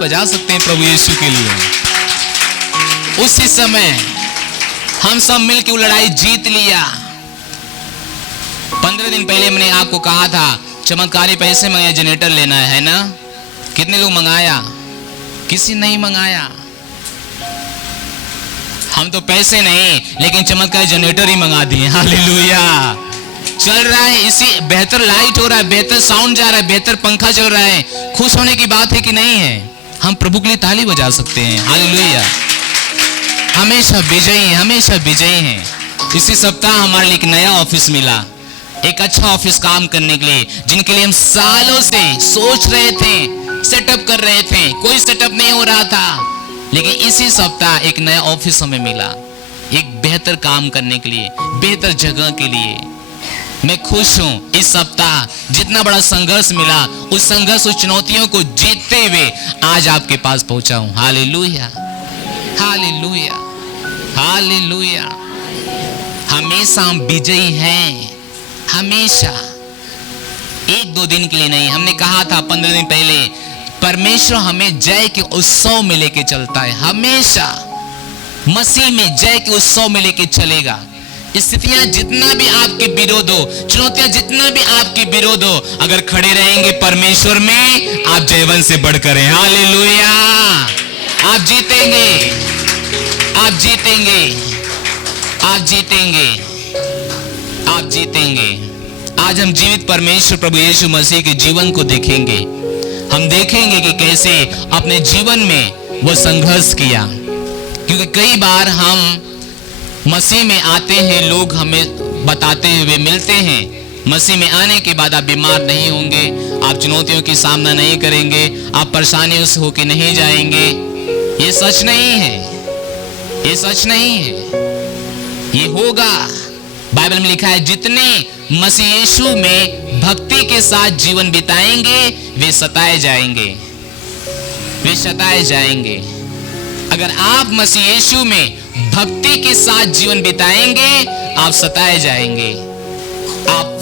बजा सकते हैं प्रभु यीशु के लिए। उसी समय हम सब मिलकर वो लड़ाई जीत लिया। 15 दिन पहले मैंने आपको कहा था चमत्कारी पैसे मंगाए, जनरेटर लेना है ना। कितने लोग मंगाया? किसी नहीं मंगाया। हम तो पैसे नहीं लेकिन चमत्कारी जनरेटर ही मंगा दिए। हालेलुया। चल रहा है, इसी बेहतर लाइट हो रहा है, बेहतर साउंड जा रहा है, बेहतर पंखा चल रहा है। खुश होने की बात है कि नहीं है? हम प्रभु के लिए ताली बजा सकते हैं। हालेलुया। हमेशा विजयी, हमेशा विजयी हैं। इसी सप्ताह हमारे लिए एक नया ऑफिस मिला, एक अच्छा ऑफिस काम करने के लिए, जिनके लिए हम सालों से सोच रहे थे, सेटअप कर रहे थे, कोई सेटअप नहीं हो रहा था। लेकिन इसी सप्ताह एक नया ऑफिस हमें मिला, एक बेहतर काम करने के लिए, बेहतर जगह के लिए। मैं खुश हूं। इस सप्ताह जितना बड़ा संघर्ष मिला, उस संघर्ष, उस चुनौतियों को जीतते हुए आज आपके पास पहुंचा हूं। Hallelujah, hallelujah, hallelujah. हमेशा हम विजयी हैं, हमेशा। एक दो दिन के लिए नहीं। हमने कहा था 15 दिन पहले, परमेश्वर हमें जय के उत्सव में लेके चलता है। हमेशा मसीह में जय के उत्सव में लेके चलेगा। स्थितियां जितना भी आपके विरोध हो, चुनौतियां जितना भी आपके विरोध हो, अगर खड़े रहेंगे परमेश्वर में, आप जयवंत से बढ़कर हैं। हालेलुया। आप जीतेंगे, आप जीतेंगे, आप जीतेंगे, आप जीतेंगे। आज हम जीवित परमेश्वर प्रभु यीशु मसीह के जीवन को देखेंगे। हम देखेंगे कि कैसे अपने जीवन में वो संघर्ष किया। क्योंकि कई बार हम मसीह में आते हैं, लोग हमें बताते हुए मिलते हैं, मसीह में आने के बाद आप बीमार नहीं होंगे, आप चुनौतियों की सामना नहीं करेंगे, आप परेशानियों से होके नहीं जाएंगे। ये सच नहीं है, ये सच नहीं है। ये होगा। बाइबल में लिखा है, जितने मसीह यीशु में भक्ति के साथ जीवन बिताएंगे वे सताए जाएंगे, वे सताए जाएंगे। अगर आप मसीह यीशु में भक्ति के साथ जीवन बिताएंगे, आप सताए जाएंगे।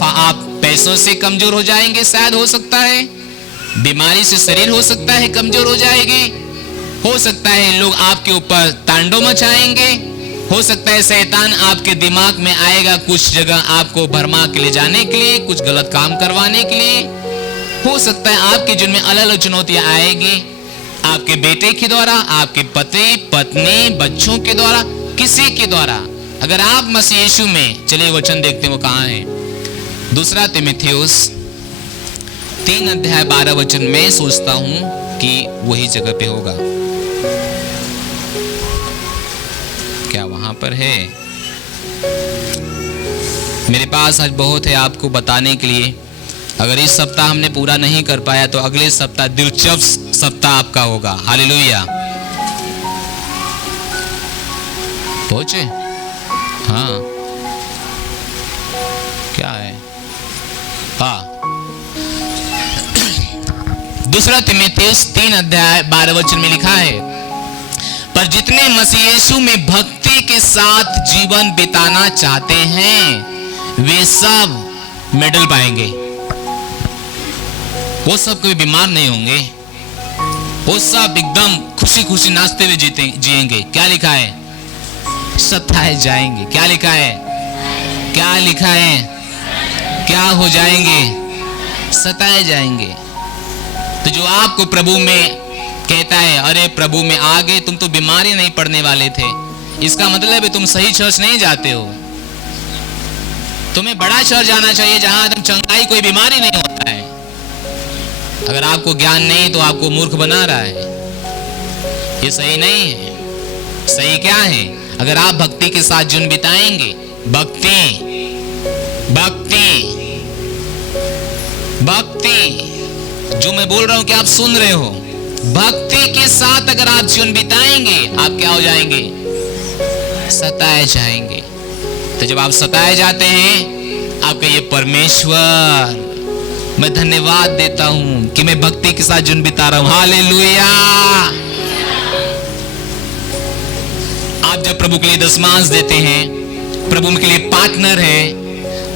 आप पैसों से कमजोर हो जाएंगे, शायद हो सकता है, बीमारी से शरीर हो सकता है कमजोर हो जाएगी, हो सकता है लोग आपके ऊपर तांडव मचाएंगे, हो सकता है शैतान आपके दिमाग में आएगा कुछ जगह आपको भरमा के ले जाने के लिए, कुछ गलत काम करवाने के लिए। हो सकता है आपके जीवन में अलग अलग चुनौतियां आएगी, आपके बेटे के द्वारा, आपके पति पत्नी बच्चों के द्वारा, किसी के द्वारा। अगर आप मसीह यीशु में, चलिए वचन देखते हैं वो कहाँ है। 2 तीमुथियुस 3 अध्याय 12 वचन में सोचता हूं कि वही जगह पे होगा। क्या वहां पर है? मेरे पास आज बहुत है आपको बताने के लिए। अगर इस सप्ताह हमने पूरा नहीं कर पाया तो अगले सप्ताह दिलचस्प सप्ताह आपका होगा। हालेलुया। पहुंचे? हाँ, क्या है? हाँ, 2 तीमुथियुस 3 अध्याय 12 वचन में लिखा है, पर जितने मसीह यीशु में भक्ति के साथ जीवन बिताना चाहते हैं वे सब मेडल पाएंगे। वो सब कभी बीमार नहीं होंगे, वो सब एकदम खुशी खुशी नाचते हुए जिएंगे। क्या लिखा है? सताए जाएंगे। क्या लिखा है? क्या लिखा है? क्या हो जाएंगे? सताए जाएंगे। तो जो आपको प्रभु में कहता है, अरे प्रभु में आ गए, तुम तो बीमार ही नहीं पड़ने वाले थे, इसका मतलब है तुम सही चर्च नहीं जाते हो। तुम्हें बड़ा चर्च जाना चाहिए जहां तुम चंगाई, कोई बीमारी नहीं होता है। अगर आपको ज्ञान नहीं तो आपको मूर्ख बना रहा है। ये सही नहीं है। सही क्या है? अगर आप भक्ति के साथ जीवन बिताएंगे, भक्ति भक्ति भक्ति, जो मैं बोल रहा हूं कि आप सुन रहे हो, भक्ति के साथ अगर आप जीवन बिताएंगे, आप क्या हो जाएंगे? सताए जाएंगे। तो जब आप सताए जाते हैं, आप कहिए परमेश्वर मैं धन्यवाद देता हूं कि मैं भक्ति के साथ जीवन बिता रहा हूं। हालेलुया। आप जब प्रभु के लिए दशमांश देते हैं, प्रभु के लिए पार्टनर है,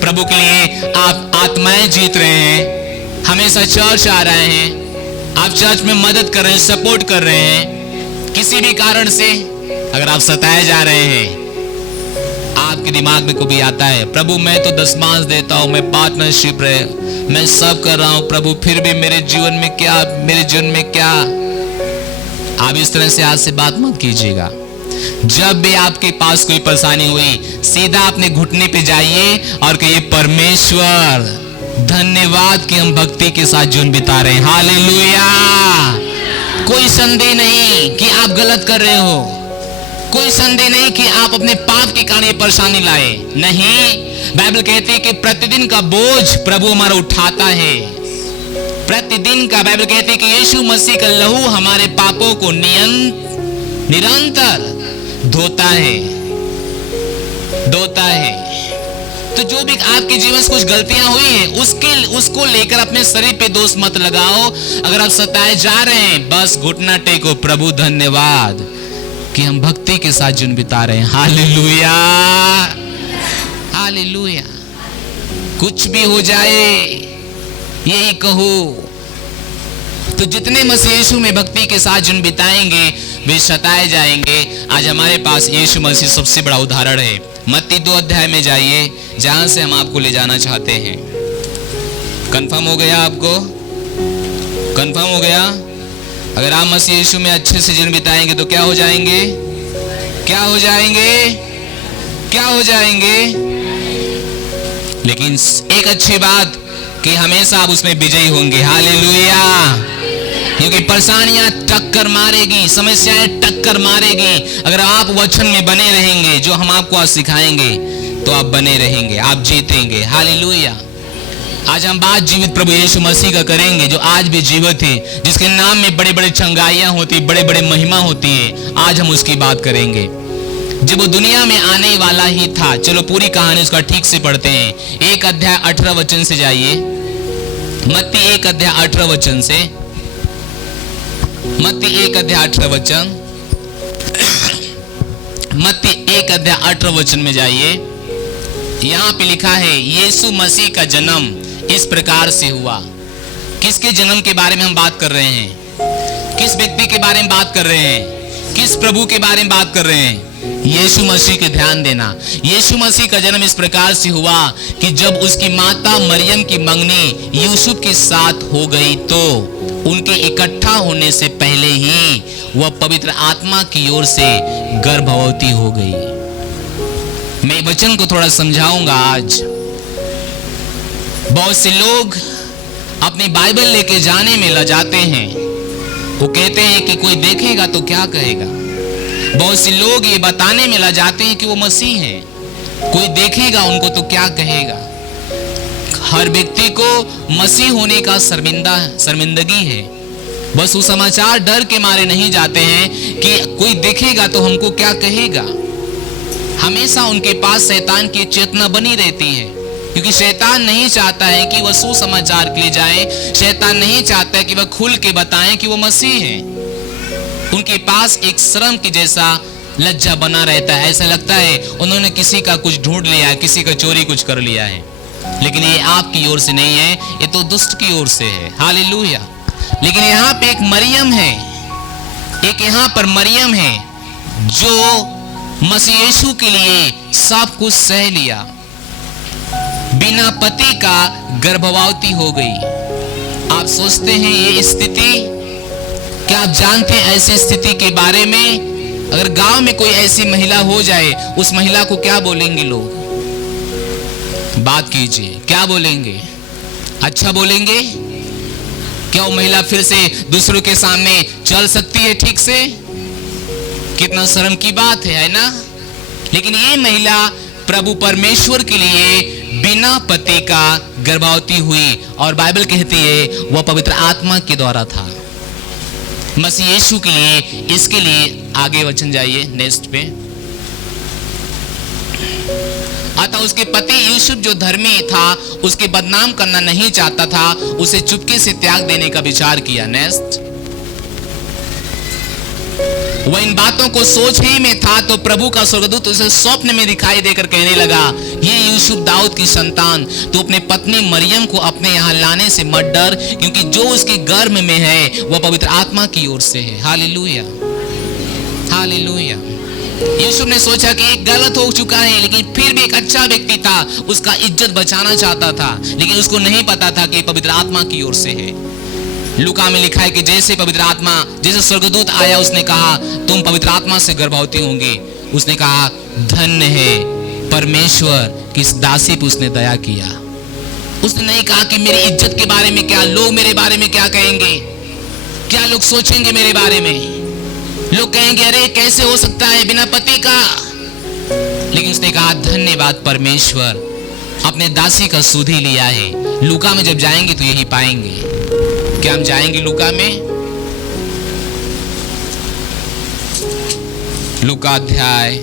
प्रभु के लिए आप आत्माएं जीत रहे हैं, हमेशा चर्च आ रहे हैं, आप चर्च में मदद कर रहे हैं, सपोर्ट कर रहे हैं, किसी भी कारण से अगर आप सताए जा रहे हैं, आपके दिमाग में कभी आता है प्रभु मैं तो दशमांश देता हूं, मैं पार्टनरशिप रहे, मैं सब कर रहा हूं प्रभु, फिर भी मेरे जीवन में क्या। आप इस तरह से आज से बात मत कीजिएगा। जब भी आपके पास कोई परेशानी हुई, सीधा अपने घुटने पे जाइए और कहिए परमेश्वर धन्यवाद कि हम भक्ति के साथ जीवन बिता रहे हैं। हालेलुया। कोई संदेह नहीं कि आप गलत कर रहे हो, कोई संदेह नहीं कि आप अपने पाप के कारण ये परेशानी लाए, नहीं। बाइबल कहती है कि प्रतिदिन का बोझ प्रभु हमारा उठाता है, प्रतिदिन का। बाइबल कहती है कि यीशु मसीह का लहू हमारे पापों को निरंतर धोता है। तो जो भी आपके जीवन से कुछ गलतियां हुई है, उसको लेकर अपने शरीर पे दोष मत लगाओ। अगर आप सताए जा रहे हैं, बस घुटना टेको, प्रभु धन्यवाद कि हम भक्ति के साथ जीवन बिता रहे हैं। Hallelujah, hallelujah. कुछ भी हो जाए यही कहो। तो जितने मसीह यीशु में भक्ति के साथ जीवन बिताएंगे वे सताए जाएंगे। आज हमारे पास यीशु मसीह सबसे बड़ा उदाहरण है। मत्ती 2 अध्याय में जाइए, जहां से हम आपको ले जाना चाहते हैं। कंफर्म हो गया? आपको कंफर्म हो गया? अगर आप मसीह यीशु में अच्छे से जीवन बिताएंगे तो क्या हो जाएंगे? क्या हो जाएंगे? क्या हो जाएंगे? लेकिन एक अच्छी बात कि हमेशा आप उसमें विजयी होंगे। हालेलुया। क्योंकि परेशानियां टक्कर मारेगी, समस्याएं टक्कर मारेगी। अगर आप वचन में बने रहेंगे, जो हम आपको आज सिखाएंगे, तो आप बने रहेंगे, आप जीतेंगे। हालेलुया। आज हम बात जीवित प्रभु यीशु मसीह का करेंगे, जो आज भी जीवित है, जिसके नाम में बड़े बड़े चंगाइयां होती, बड़े बड़े महिमा होती है। आज हम उसकी बात करेंगे। जब वो दुनिया में आने वाला ही था। चलो पूरी कहानी उसका ठीक से पढ़ते हैं। 1 अध्याय 18 वचन से जाइए। मत्ती 1 अध्याय 18 वचन से। मत्ती 1 अध्याय 18 वचन। मत्ती 1 अध्याय 18 वचन में जाइए। यहाँ पे लिखा है यीशु मसीह का जन्म इस प्रकार से हुआ। किसके जन्म के बारे में हम बात कर रहे हैं? किस व्यक्ति के बारे में बात कर रहे हैं? किस प्रभु के बारे में बात कर रहे हैं? यीशु मसीह के। ध्यान देना, यीशु मसीह का जन्म इस प्रकार से हुआ कि जब उसकी माता मरियम की मंगनी यूसुफ के साथ हो गई, तो उनके इकट्ठा होने से पहले ही वह पवित्र आत्मा की ओर से गर्भवती हो गई। मैं वचन को थोड़ा समझाऊंगा आज। बहुत से लोग अपनी बाइबल लेके जाने में लजाते हैं। वो कहते हैं कि कोई देखेगा तो क्या कहेगा। बहुत से लोग ये बताने में लजाते हैं कि वो मसीह है, कोई देखेगा उनको तो क्या कहेगा। हर व्यक्ति को मसीह होने का शर्मिंदगी है। बस वो समाचार डर के मारे नहीं जाते हैं कि कोई देखेगा तो हमको क्या कहेगा। हमेशा उनके पास शैतान की चेतना बनी रहती है, क्योंकि शैतान नहीं चाहता है कि वह सुसमाचार के लिए जाए। शैतान नहीं चाहता है कि वह खुल के बताएं कि वो मसीह है। उनके पास एक शर्म की जैसा लज्जा बना रहता है। ऐसा लगता है उन्होंने किसी का कुछ ढूंढ लिया है, किसी का चोरी कुछ कर लिया है। लेकिन ये आपकी ओर से नहीं है, ये तो दुष्ट की ओर से है। हालेलुया। लेकिन यहाँ पे एक मरियम है, एक यहाँ पर मरियम है जो मसीह यीशु के लिए सब कुछ सह लिया। बिना पति का गर्भवती हो गई। आप सोचते हैं ये स्थिति, क्या आप जानते हैं ऐसी स्थिति के बारे में? अगर गांव में कोई ऐसी महिला हो जाए, उस महिला को क्या बोलेंगे लोग? बात कीजिए, क्या बोलेंगे? अच्छा बोलेंगे? क्या वो महिला फिर से दूसरों के सामने चल सकती है ठीक से? कितना शर्म की बात है ना? लेकिन ये महिला प्रभु परमेश्वर के लिए बिना पति का गर्भवती हुई, और बाइबल कहती है वह पवित्र आत्मा के द्वारा था। मसीह यीशु के लिए, इसके लिए आगे वचन जाइए नेक्स्ट पे। अतः उसके पति यूसुफ जो धर्मी था, उसके बदनाम करना नहीं चाहता था, उसे चुपके से त्याग देने का विचार किया। नेक्स्ट। वह इन बातों को सोच ही में था तो प्रभु का स्वर्गदूत उसे स्वप्न में दिखाई देकर कहने लगा, ये यीशु यूसुफ दाऊद की संतान, तो अपने पत्नी मरियम को अपने यहाँ लाने से मत डर, क्योंकि जो उसके गर्भ में है वह पवित्र आत्मा की ओर से है। Hallelujah, hallelujah. यूसुफ ने सोचा कि एक गलत हो चुका है, लेकिन फिर भी एक अच्छा व्यक्ति था, उसका इज्जत बचाना चाहता था, लेकिन उसको नहीं पता था कि पवित्र आत्मा की ओर से है। लूका में लिखा है कि जैसे पवित्र आत्मा, जैसे स्वर्गदूत आया, उसने कहा तुम पवित्र आत्मा से गर्भवती होंगी। उसने कहा धन्य है परमेश्वर कि इस दासी पर उसने दया किया। उसने नहीं कहा कि मेरी इज्जत के बारे में क्या, लोग मेरे बारे में क्या कहेंगे, क्या लोग सोचेंगे मेरे बारे में, लोग कहेंगे अरे कैसे हो सकता है बिना पति का। लेकिन उसने कहा धन्यवाद परमेश्वर, अपने दासी का सुध ही लिया है। लूका में जब जाएंगे तो यही पाएंगे। क्या हम जाएंगे लूका में? लूका अध्याय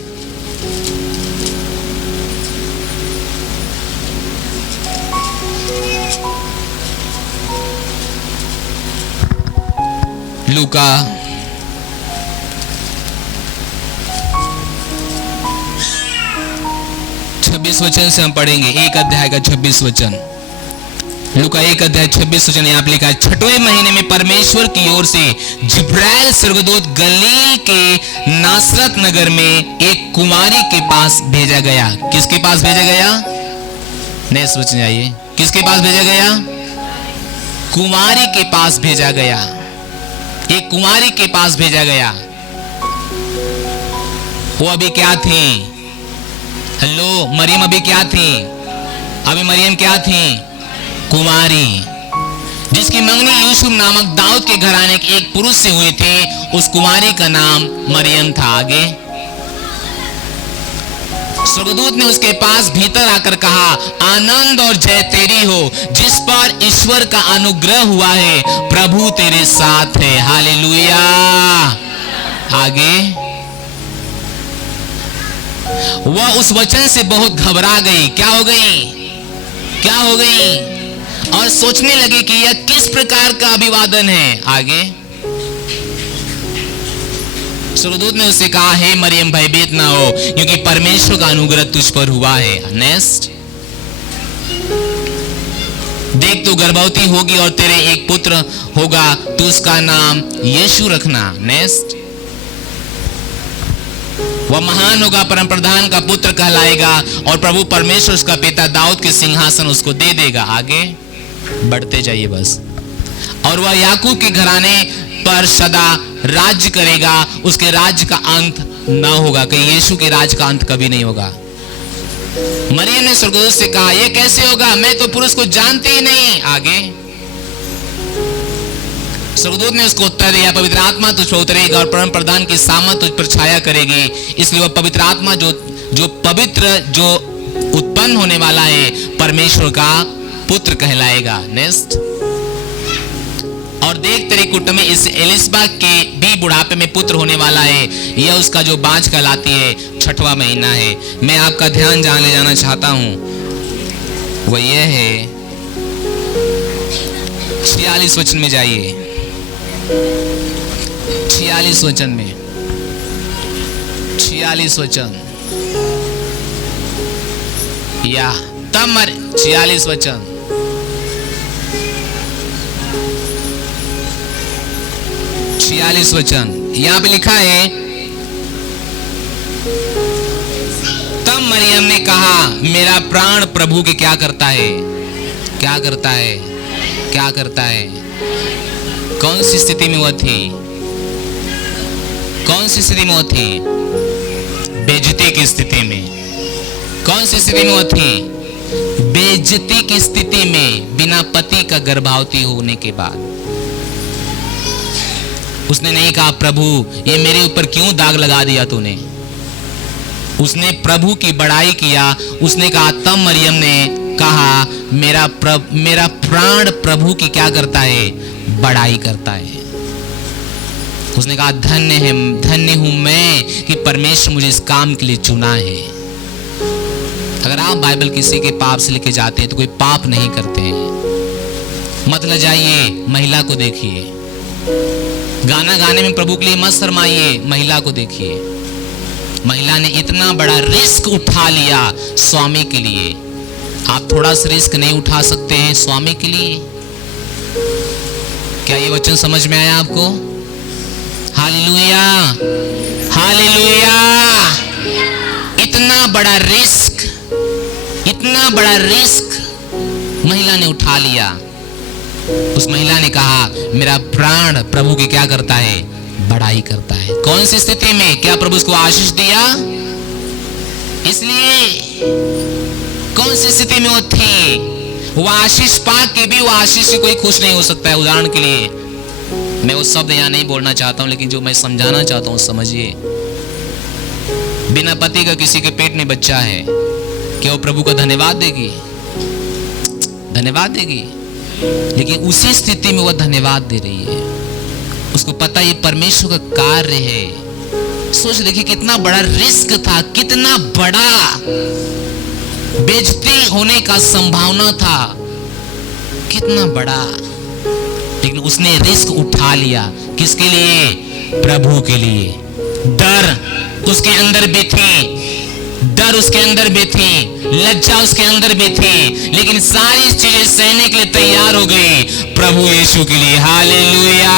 26 वचन से हम पढ़ेंगे। एक अध्याय का 26 वचन, लूका 1 अध्याय 26 वचन। यहाँ पे लिखा है, छठवें महीने में परमेश्वर की ओर से जिब्राइल स्वर्गदूत गलील के नासरत नगर में एक कुमारी के पास भेजा गया। किसके पास भेजा गया? नेक्स्ट वचन आइए। किसके पास भेजा गया? कुमारी के पास भेजा गया। एक कुमारी के पास भेजा गया। वो अभी क्या थी? हेलो, मरियम अभी क्या थी? अभी मरियम क्या थी? कुमारी, जिसकी मंगनी यूसुफ नामक दाऊद के घराने के एक पुरुष से हुई थी। उस कुमारी का नाम मरियम था। आगे स्वर्गदूत ने उसके पास भीतर आकर कहा, आनंद और जय तेरी हो, जिस पर ईश्वर का अनुग्रह हुआ है, प्रभु तेरे साथ है। हालेलुया। आगे वह उस वचन से बहुत घबरा गई। क्या हो गई? क्या हो गई? और सोचने लगी कि यह किस प्रकार का अभिवादन है। आगे स्वर्गदूत ने उससे कहा, हे मरियम भयभीत ना हो, क्योंकि परमेश्वर का अनुग्रह तुझ पर हुआ है। नेक्स्ट, देख तू गर्भवती होगी और तेरे एक पुत्र होगा, तू उसका नाम यीशु रखना। नेक्स्ट, वह महान होगा, परम प्रधान का पुत्र कहलाएगा, और प्रभु परमेश्वर उसका पिता दाऊद के सिंहासन उसको दे देगा। आगे बढ़ते जाइए बस। और वह याकूब के घराने पर सदा राज्य करेगा, उसके राज्य का अंत न होगा। कहीं यीशु के राज्य का अंत कभी नहीं होगा। मरियम ने स्वर्गदूत से कहा, यह कैसे होगा? मैं तो पुरुष को जानती ही नहीं। आगे स्वर्गदूत ने उसको उत्तर दिया, पवित्र आत्मा तुझ पर उतरेगा और परम प्रधान की सामर्थ तुझ पर छाया करेगी, इसलिए वह पवित्र आत्मा जो पवित्र जो उत्पन्न होने वाला है, परमेश्वर का पुत्र कहलाएगा। नेक्स्ट, और देख तेरे कुटुंब में इस एलिसबा के भी बुढ़ापे में पुत्र होने वाला है, यह उसका जो बाँझ कहलाती है, 6वां महीना है। मैं आपका ध्यान जहां ले जाना चाहता हूं वह यह है, 46 वचन में जाइए। 46 वचन में, 46 वचन या तब 46 वचन, 46 वचन यहां पे लिखा है, तब मरियम ने कहा, मेरा प्राण प्रभु के क्या करता है? क्या करता है? क्या करता है? कौन सी स्थिति में वह थी? कौन सी स्थिति में वह थी? बेइज्जती की स्थिति में। कौन सी स्थिति में वह थी? बेइज्जती की स्थिति में, बिना पति का गर्भवती होने के बाद। उसने नहीं कहा, प्रभु ये मेरे ऊपर क्यों दाग लगा दिया तूने। उसने प्रभु की बड़ाई किया। उसने कहा, तब मरियम ने कहा, मेरा प्राण प्रभु की क्या करता है? बड़ाई करता है। उसने कहा, धन्य हूं मैं कि परमेश्वर मुझे इस काम के लिए चुना है। अगर आप बाइबल किसी के पाप से लेके जाते हैं तो कोई पाप नहीं करते हैं। मत लजाइए, महिला को देखिए। गाना गाने में प्रभु के लिए मत शर्माइए, महिला को देखिए। महिला ने इतना बड़ा रिस्क उठा लिया स्वामी के लिए। आप थोड़ा सा रिस्क नहीं उठा सकते हैं स्वामी के लिए? क्या ये वचन समझ में आया आपको? Hallelujah, hallelujah. इतना बड़ा रिस्क, इतना बड़ा रिस्क महिला ने उठा लिया। उस महिला ने कहा मेरा प्राण प्रभु की क्या करता है? बड़ाई करता है। कौन सी स्थिति में? क्या प्रभु उसको आशीष दिया? इसलिए कौन सी स्थिति में वो थी? वो आशीष पा के भी वो आशीष से कोई खुश नहीं हो सकता है। उदाहरण के लिए मैं वो शब्द यहाँ नहीं बोलना चाहता हूं, लेकिन जो मैं समझाना चाहता हूं समझिए। बिना पति का किसी के पेट में बच्चा है, क्या वो प्रभु का धन्यवाद देगी? धन्यवाद देगी। लेकिन उसी स्थिति में वो धन्यवाद दे रही है। उसको पता ये परमेश्वर का कार्य है। सोच देखिए कितना बड़ा रिस्क था, कितना बड़ा बेइज्जती होने का संभावना था, कितना बड़ा। लेकिन उसने रिस्क उठा लिया। किसके लिए? प्रभु के लिए। डर उसके अंदर भी थी, डर उसके अंदर भी थी, लज्जा उसके अंदर भी थी, लेकिन सारी चीजें सहने के लिए तैयार हो गई प्रभु यीशु के लिए। हालेलुया।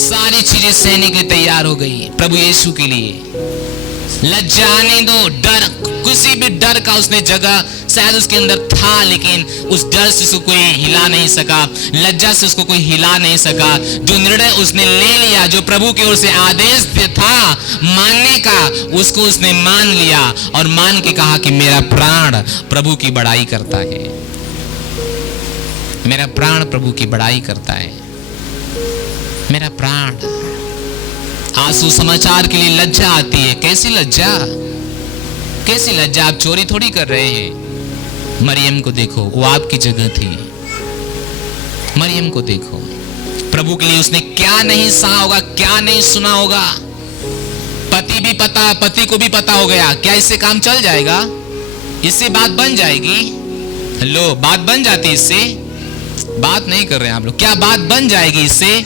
सारी चीजें सहने के लिए तैयार हो गई प्रभु यीशु के लिए। लज्जा आने दो, डर, किसी भी डर का उसने जगह शायद उसके अंदर था, लेकिन उस डर से उसको कोई हिला नहीं सका, लज्जा से उसको कोई हिला नहीं सका। जो निर्णय उसने ले लिया, जो प्रभु की ओर से आदेश था मानने का, उसको उसने मान लिया और मान के कहा कि मेरा प्राण प्रभु की बड़ाई करता है, मेरा प्राण प्रभु की बड़ाई करता है, मेरा प्राण। आज सुसमाचार के लिए लज्जा आती है। कैसी लज्जा? कैसी लज्जा? आप चोरी थोड़ी कर रहे हैं। मरियम को देखो, वो आपकी जगह थी। मरियम को देखो, प्रभु के लिए उसने क्या नहीं सहा होगा, क्या नहीं सुना होगा। पति को भी पता हो गया। क्या इससे काम चल जाएगा? इससे बात बन जाएगी? हेलो, बात बन जाती इससे? बात नहीं कर रहे हैं आप लोग। क्या बात बन जाएगी इससे?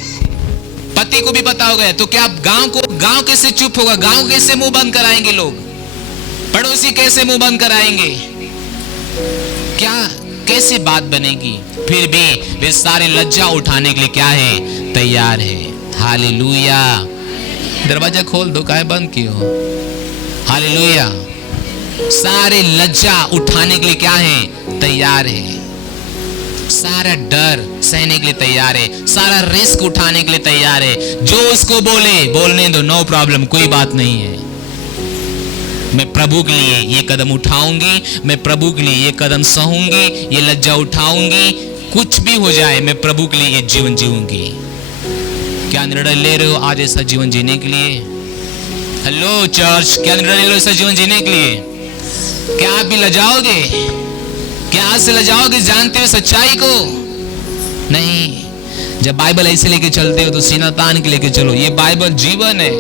पति को भी पता हो गया, तो क्या गांव कैसे चुप होगा? गांव कैसे मुंह बंद कराएंगे लोग? पड़ोसी कैसे मुंह बंद कराएंगे? क्या कैसे बात बनेगी? फिर भी वे सारे लज्जा उठाने के लिए क्या है? तैयार है। हालेलुया। दरवाजा खोल दो, काहे बंद किए हो? हालेलुया। सारे लज्जा उठाने के लिए क्या है? तैयार है। सारा डर सहने के लिए तैयार है, सारा रिस्क उठाने के लिए तैयार है। जो उसको बोलने दो, नो प्रॉब्लम, कोई बात नहीं है। मैं प्रभु के लिए ये कदम उठाऊंगी, मैं प्रभु के लिए ये कदम सहूंगी, ये लज्जा उठाऊंगी, कुछ भी हो जाए मैं प्रभु के लिए ये जीवन जीऊंगी। क्या निर्णय ले रहे हो आज ऐसा जीवन जीने के लिए? हेलो चर्च, क्या निर्णय ले रहे हो ऐसा जीवन जीने के लिए? क्या आप भी लजाओगे? क्या आज से लजाओगे जानते हो सच्चाई को? नहीं। जब बाइबल ऐसे लेके चलते हो तो सीना तान के लेके चलो। ये बाइबल जीवन है,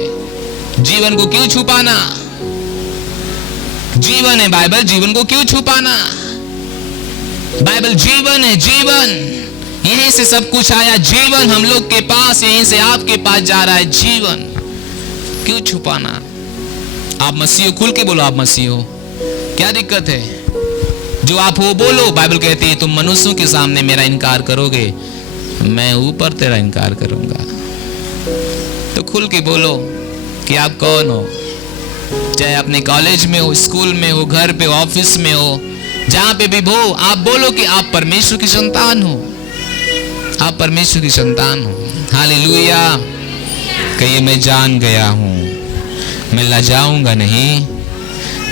जीवन को क्यों छुपाना? जीवन है बाइबल, जीवन को क्यों छुपाना? बाइबल जीवन है, जीवन। यहीं से सब कुछ आया, जीवन हम लोग के पास, यहीं से आपके पास जा रहा है जीवन। क्यों छुपाना? आप मसीह हो, खुल के बोलो आप मसीह हो। क्या दिक्कत है? जो आप हो बोलो। बाइबल कहती है तुम मनुष्यों के सामने मेरा इनकार करोगे, मैं ऊपर तेरा इनकार करूंगा। तो खुल के बोलो कि आप कौन हो। चाहे अपने कॉलेज में हो, स्कूल में हो, घर पे हो, ऑफिस में हो, जहां पे भी हो, आप बोलो कि आप परमेश्वर की संतान हो, आप परमेश्वर की संतान हो। हालेलुया। कहिए मैं जान गया हूं, मैं लजाऊंगा नहीं,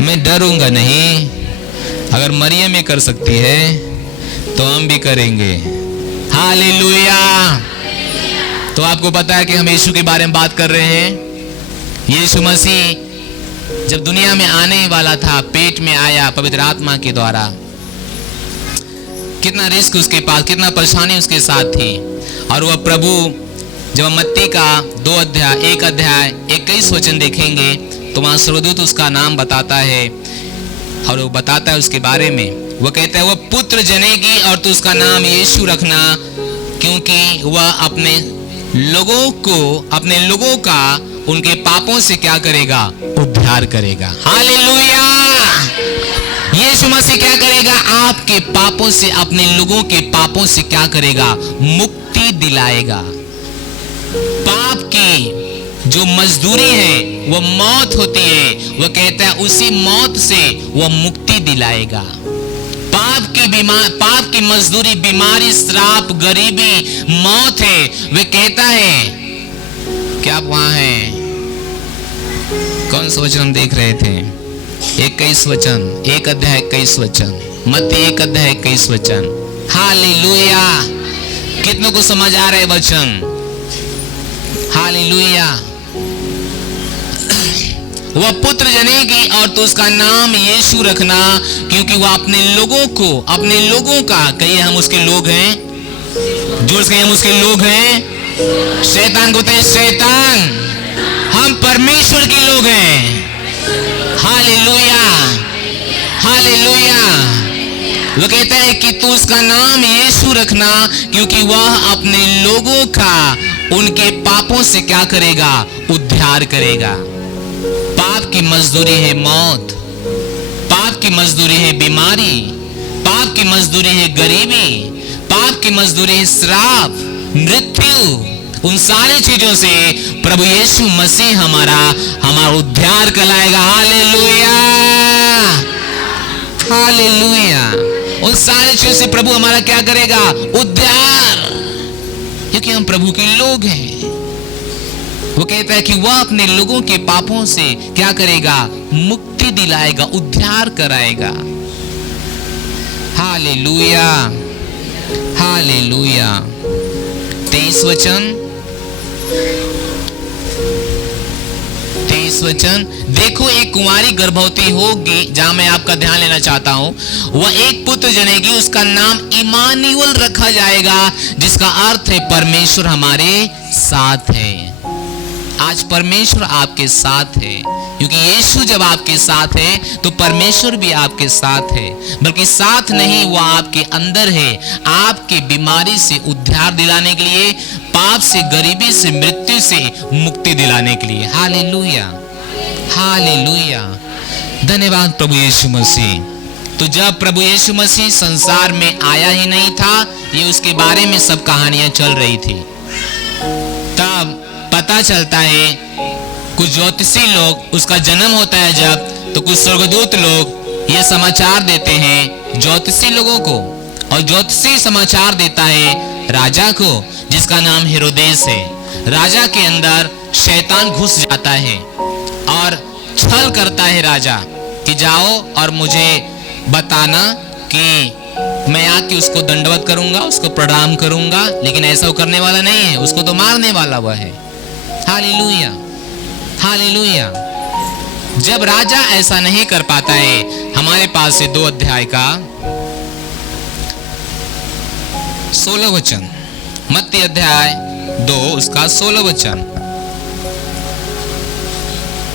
मैं डरूंगा नहीं। अगर मरियम ये कर सकती है तो हम भी करेंगे। हालेलुया। तो आपको पता है कि हम यीशु के बारे में बात कर रहे हैं। यीशु मसीह जब दुनिया में आने वाला था, पेट में आया पवित्र आत्मा के द्वारा। कितना रिस्क उसके पास, कितना परेशानी उसके साथ थी। और वह प्रभु जब मत्ती का 1 अध्याय 21 वचन देखेंगे तो वहां स्वर्गदूत उसका नाम बताता है और वो बताता है उसके बारे में। वो कहता है वह पुत्र जनेगी और तू उसका नाम यीशु रखना, क्योंकि वह अपने लोगों का उनके पापों से क्या करेगा? उद्धार करेगा। हालेलुया। आपके पापों से, अपने लोगों के पापों से क्या करेगा? मुक्ति दिलाएगा। पाप की जो मजदूरी है वो मौत होती है, वो कहता है उसी मौत से वो मुक्ति दिलाएगा। पाप की मजदूरी बीमारी, श्राप, गरीबी, मौत है। वे कहता है, क्या आप वहां है? कौन सा वचन हम देख रहे थे? 21 वचन, 1 अध्याय 21 वचन, मत्ती 1 अध्याय 21 वचन। हालेलुया! कितनों को समझ आ रहा है वचन? हालेलुया! वह पुत्र जनेगी और तो उसका नाम यीशु रखना, क्योंकि वह अपने लोगों का, कहिए हम उसके लोग हैं। जोर से हम उसके लोग हैं। शैतान को बताइए, शैतान, हम परमेश्वर के लोग हैं। हालेलुया! हालेलुया! वो कहता है कि तू उसका नाम यीशु रखना, क्योंकि वह अपने लोगों का उनके पापों से क्या करेगा? उद्धार करेगा। पाप की मजदूरी है मौत, पाप की मजदूरी है बीमारी, पाप की मजदूरी है गरीबी, पाप की मजदूरी है श्राप, मृत्यु। उन सारी चीजों से प्रभु यीशु मसीह हमारा उद्धार कराएगा। हालेलुया! हालेलुया! उन सारी चीजों से प्रभु हमारा क्या करेगा? उद्धार, क्योंकि हम प्रभु के लोग हैं। वो कहता है कि वह अपने लोगों के पापों से क्या करेगा? मुक्ति दिलाएगा, उद्धार कराएगा। हालेलुया! हालेलुया! 23 वचन, 23 वचन। देखो एक कुंवारी गर्भवती होगी, जहां मैं आपका ध्यान लेना चाहता हूं। वह एक पुत्र जनेगी, उसका नाम इमानुएल रखा जाएगा, जिसका अर्थ है परमेश्वर हमारे साथ है। आज परमेश्वर आपके साथ है, क्योंकि यीशु जब आपके साथ है तो परमेश्वर भी आपके साथ है। बल्कि साथ नहीं, वो आपके अंदर है, आपके बीमारी से उद्धार दिलाने के लिए, पाप से, गरीबी से, मृत्यु से मुक्ति दिलाने के लिए। हालेलुया! हालेलुया! धन्यवाद प्रभु यीशु मसीह। तो जब प्रभु यीशु मसीह संसार में आया ही नहीं था, ये उसके बारे में सब कहानियां चल रही थी, तब पता चलता है कुछ ज्योतिषी लोग, उसका जन्म होता है जब, तो कुछ स्वर्गदूत लोग ये समाचार देते हैं ज्योतिषी लोगों को, और ज्योतिषी समाचार देता है राजा को, जिसका नाम हेरोदेस है। राजा के अंदर शैतान घुस जाता है और छल करता है राजा कि जाओ और मुझे बताना कि मैं आके उसको दंडवत करूंगा, उसको प्रणाम करूंगा। लेकिन ऐसा वो करने वाला नहीं है, उसको तो मारने वाला वह है। हालेलुया! हालेलुया! जब राजा ऐसा नहीं कर पाता है, हमारे पास है 2 अध्याय का 16 वचन, मत्ती अध्याय 2 उसका 16 वचन,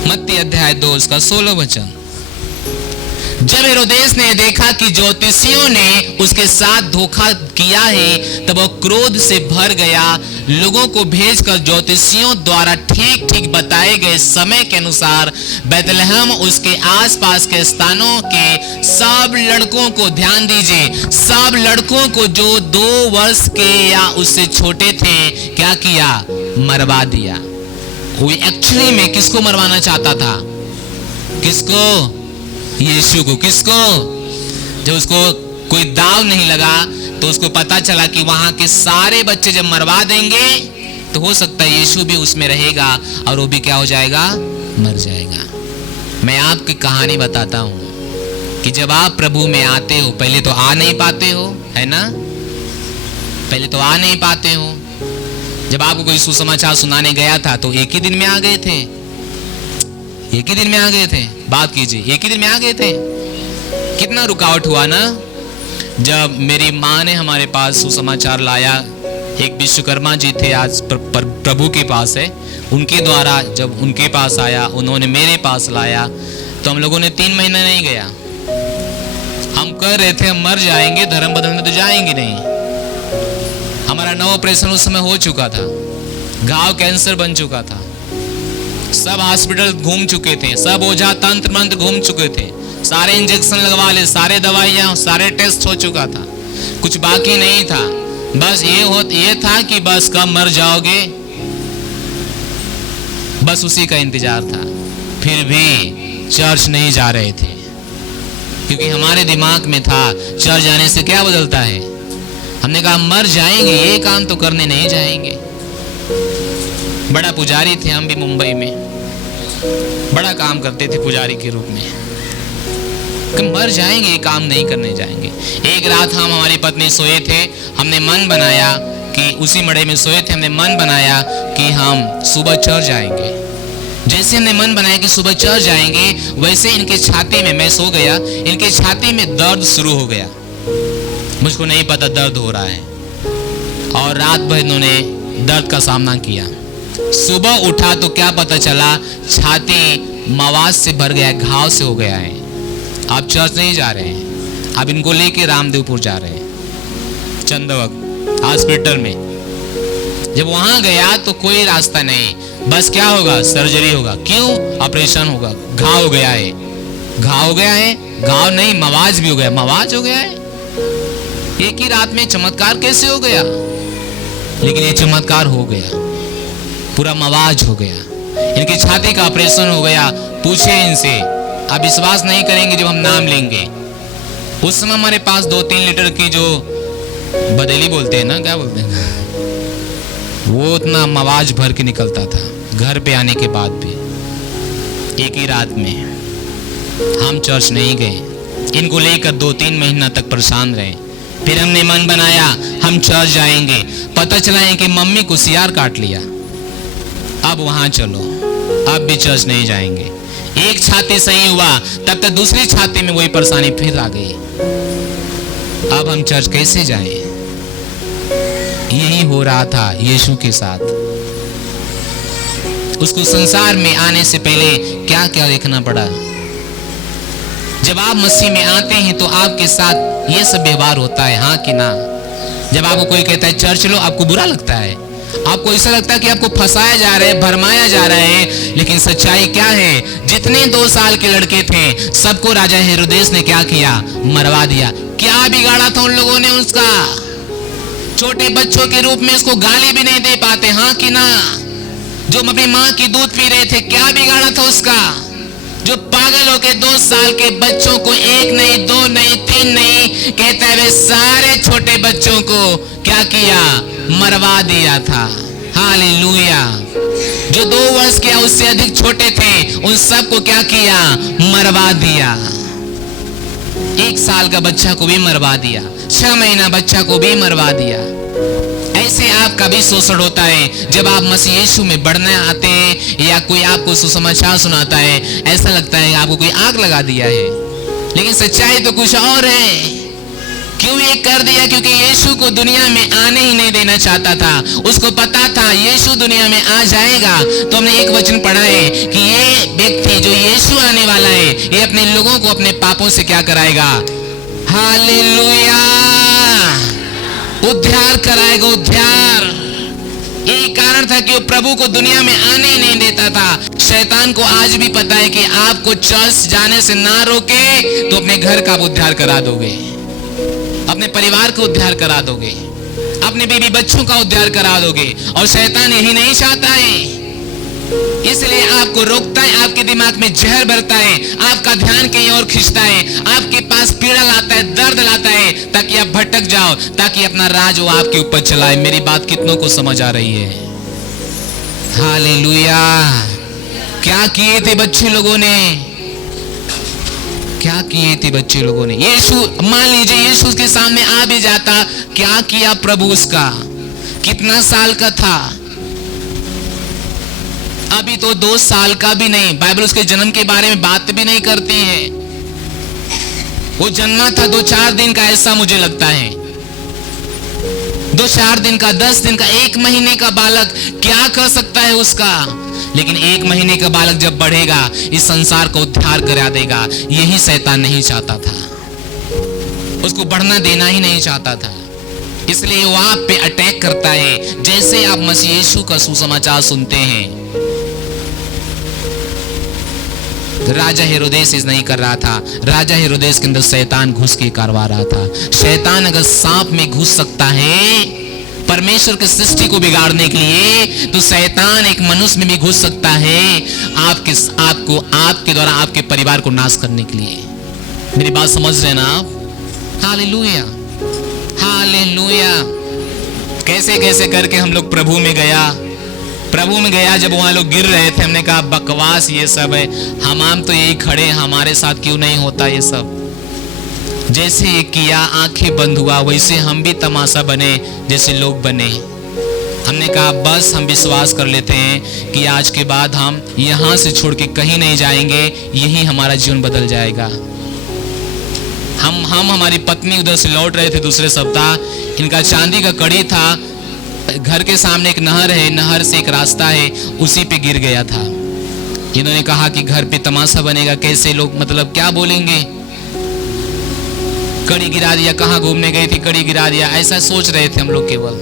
मत्ती अध्याय 2 उसका 16 वचन। जब हेरोदेस ने देखा कि ज्योतिषियों ने उसके साथ धोखा किया है, तब वह क्रोध से भर गया, लोगों को भेजकर ज्योतिषियों द्वारा ठीक ठीक बताए गए समय के अनुसार बैतलहम उसके आसपास के स्थानों के सब लड़कों को, ध्यान दीजिए, सब लड़कों को जो 2 वर्ष के या उससे छोटे थे, क्या किया? मरवा दिया। वो एक्चुअली में किसको मरवाना चाहता था? किसको? यीशु को। किसको? जब उसको कोई दाव नहीं लगा तो उसको पता चला कि वहां के सारे बच्चे जब मरवा देंगे तो हो सकता है यीशु भी उसमें रहेगा और वो भी क्या हो जाएगा? मर जाएगा। मैं आपकी कहानी बताता हूं कि जब आप प्रभु में आते हो, पहले तो आ नहीं पाते हो, है ना? पहले तो आ नहीं पाते हो। जब आपको कोई सुसमाचार सुनाने गया था तो एक ही दिन में आ गए थे, एक ही दिन में आ गए थे। बात कीजिए, एक ही दिन में आ गए थे। कितना रुकावट हुआ ना। जब मेरी माँ ने हमारे पास सुसमाचार लाया, एक विश्वकर्मा जी थे, आज प्रभु के पास है, उनके द्वारा जब उनके पास आया, उन्होंने मेरे पास लाया, तो हम लोगों ने 3 महीना नहीं गया। हम कह रहे थे हम मर जाएंगे, धर्म बदलने तो जाएंगे नहीं। हमारा 9 ऑपरेशन उस समय हो चुका था, घाव कैंसर बन चुका था, सब हॉस्पिटल घूम चुके थे, सब ओझा तंत्र मंत्र घूम चुके थे, सारे इंजेक्शन लगवा ले, सारे दवाइयां, सारे टेस्ट हो चुका था, कुछ बाकी नहीं था। बस ये था कि बस कब मर जाओगे, बस उसी का इंतजार था। फिर भी चर्च नहीं जा रहे थे, क्योंकि हमारे दिमाग में था चर्च जाने से क्या बदलता है। हमने कहा मर जाएंगे, ये काम तो करने नहीं जाएंगे। बड़ा पुजारी थे हम भी, मुंबई में बड़ा काम करते थे पुजारी के रूप में, कि मर जाएंगे, ये काम नहीं करने जाएंगे। एक रात हम, हमारी पत्नी सोए थे, हमने मन बनाया कि उसी मड़े में सोए थे, हमने मन बनाया कि हम सुबह चर्च जाएंगे। जैसे हमने मन बनाया कि सुबह चर्च जाएंगे, वैसे इनके छाती में, मैं सो गया, इनके छाती में दर्द शुरू हो गया। मुझको नहीं पता दर्द हो रहा है, और रात भर इन्होंने दर्द का सामना किया। सुबह उठा तो क्या पता चला, छाती मवाद से भर गया, घाव से हो गया है। आप चर्च नहीं जा रहे हैं, आप इनको लेके रामदेवपुर जा रहे हैं, चंदवक हॉस्पिटल में। जब वहां गया तो कोई रास्ता नहीं, बस क्या होगा, सर्जरी होगा। क्यों? ऑपरेशन होगा, घाव हो गया है। घाव हो गया है, घाव नहीं मवाज भी हो गया, मवाज हो गया है। एक ही रात में चमत्कार कैसे हो गया? लेकिन ये चमत्कार हो गया, पूरा मवाज हो गया। इनकी छाती का ऑपरेशन हो गया। पूछे इनसे, आप विश्वास नहीं करेंगे जब हम नाम लेंगे। उस समय हमारे पास 2-3 लीटर की जो बदेली बोलते हैं ना, क्या बोलते हैं, वो उतना मवाज भर के निकलता था घर पे आने के बाद भी। एक ही रात में हम चर्च नहीं गए, इनको लेकर 2-3 महीना तक परेशान रहे। फिर हमने मन बनाया हम चर्च जाएंगे। पता चला है कि मम्मी को सियार काट लिया, अब वहां चलो, अब भी चर्च नहीं जाएंगे। एक छाती सही हुआ, तब तक दूसरी छाती में वही परेशानी फिर आ गई। अब हम चर्च कैसे जाएं? यही हो रहा था यीशु के साथ। उसको संसार में आने से पहले क्या क्या देखना पड़ा। जब आप मसीह में आते हैं तो आपके साथ ये सब व्यवहार होता है, हाँ कि ना? जब आपको कोई कहता है चर्च लो, आपको बुरा लगता है, आपको ऐसा लगता है कि आपको फंसाया जा रहा है, भरमाया जा रहा है। लेकिन सच्चाई क्या है? जितने 2 साल के लड़के थे, सबको राजा हेरोदेस ने क्या किया? मरवा दिया। क्या बिगाड़ा था उन लोगों ने उसका? छोटे बच्चों के रूप में उसको गाली भी नहीं दे पाते, हाँ कि ना? जो अपनी माँ की दूध पी रहे थे, क्या बिगाड़ा था उसका? जो पागल होके 2 साल के बच्चों को 1 नहीं 2 नहीं 3 नहीं कहता है, वे सारे छोटे बच्चों को क्या किया? मरवा दिया था। हालेलुया। जो 2 वर्ष के उससे अधिक छोटे थे, उन सबको क्या किया? मरवा दिया। 1 साल का बच्चा को भी मरवा दिया, 6 महीना बच्चा को भी मरवा दिया। ऐसे आपका भी शोषण होता है। जब आप मसीह यीशु में बढ़ने आते हैं या कोई आपको सुसमाचार सुनाता है, ऐसा लगता है आपको कोई आग लगा दिया है, लेकिन सच्चाई तो कुछ और है। क्यों ये कर दिया? क्योंकि यीशु को दुनिया में आने ही नहीं देना चाहता था। उसको पता था यीशु दुनिया में आ जाएगा। तो हमने एक वचन पढ़ा है कि ये व्यक्ति जो यीशु आने वाला है, ये अपने लोगों को अपने पापों से क्या कराएगा? हालेलुया, उद्धार कराएगा, उद्धार। यही कारण था कि वो प्रभु को दुनिया में आने ही नहीं देता था। शैतान को आज भी पता है कि आपको चर्च जाने से ना रोके तो अपने घर का उद्धार करा दोगे, अपने परिवार को उद्धार करा दोगे, अपने बीवी बच्चों का उद्धार करा दोगे। और शैतान यही नहीं चाहता है, इसलिए आपको रोकता है, आपके दिमाग में जहर भरता है, आपका ध्यान कहीं और खींचता है, आपके पास पीड़ा लाता है, दर्द लाता है, ताकि आप भटक जाओ, ताकि अपना राज वो आपके ऊपर चलाए। मेरी बात कितनों को समझ आ रही है? हालेलुया। क्या किए थे बच्चे लोगों ने? क्या किए थे बच्चे लोगों ने? यीशु, मान लीजिए यीशु के सामने आ भी जाता, क्या किया प्रभु उसका? कितना साल का था? अभी तो 2 साल का भी नहीं। बाइबल उसके जन्म के बारे में बात भी नहीं करती है। वो जन्मा था 2-4 दिन का, ऐसा मुझे लगता है। 2-4 दिन का, 10 दिन का, 1 महीने का बालक क्या कर सकता है उसका? लेकिन 1 महीने का बालक जब बढ़ेगा, इस संसार को उद्धार करा देगा। यही शैतान नहीं चाहता था, उसको बढ़ना देना ही नहीं चाहता था। इसलिए वो आप पे अटैक करता है। जैसे आप मसीह यीशु का सुसमाचार सुनते हैं, राजा हेरोदेस इस नहीं कर रहा था। राजा हेरोदेस के अंदर शैतान घुस के करवा रहा था। शैतान अगर सांप में घुस सकता है परमेश्वर की सृष्टि को बिगाड़ने के लिए, तो शैतान एक मनुष्य में भी घुस सकता है आपके द्वारा आपके परिवार को नाश करने के लिए। मेरी बात समझ रहे ना आप? Hallelujah, hallelujah. कैसे कैसे करके हम लोग प्रभु में गया। जब वहां लोग गिर रहे थे, हमने कहा बकवास ये सब है, हम तो यही खड़े, हमारे साथ क्यों नहीं होता ये सब। जैसे ये किया, आंखें बंद हुआ, वैसे हम भी तमाशा बने जैसे लोग बने। हमने कहा बस हम विश्वास कर लेते हैं कि आज के बाद हम यहां से छोड़ के कहीं नहीं जाएंगे, यही हमारा जीवन बदल जाएगा। हम हमारी पत्नी उधर से लौट रहे थे दूसरे सप्ताह, इनका चांदी का कड़ी था, घर के सामने एक नहर है, नहर से एक रास्ता है, उसी पे गिर गया था। इन्होंने कहा कि घर पे तमाशा बनेगा, कैसे लोग मतलब क्या बोलेंगे, कड़ी गिरा दिया, कहाँ घूमने गई थी कड़ी गिरा दिया, ऐसा सोच रहे थे हम लोग केवल।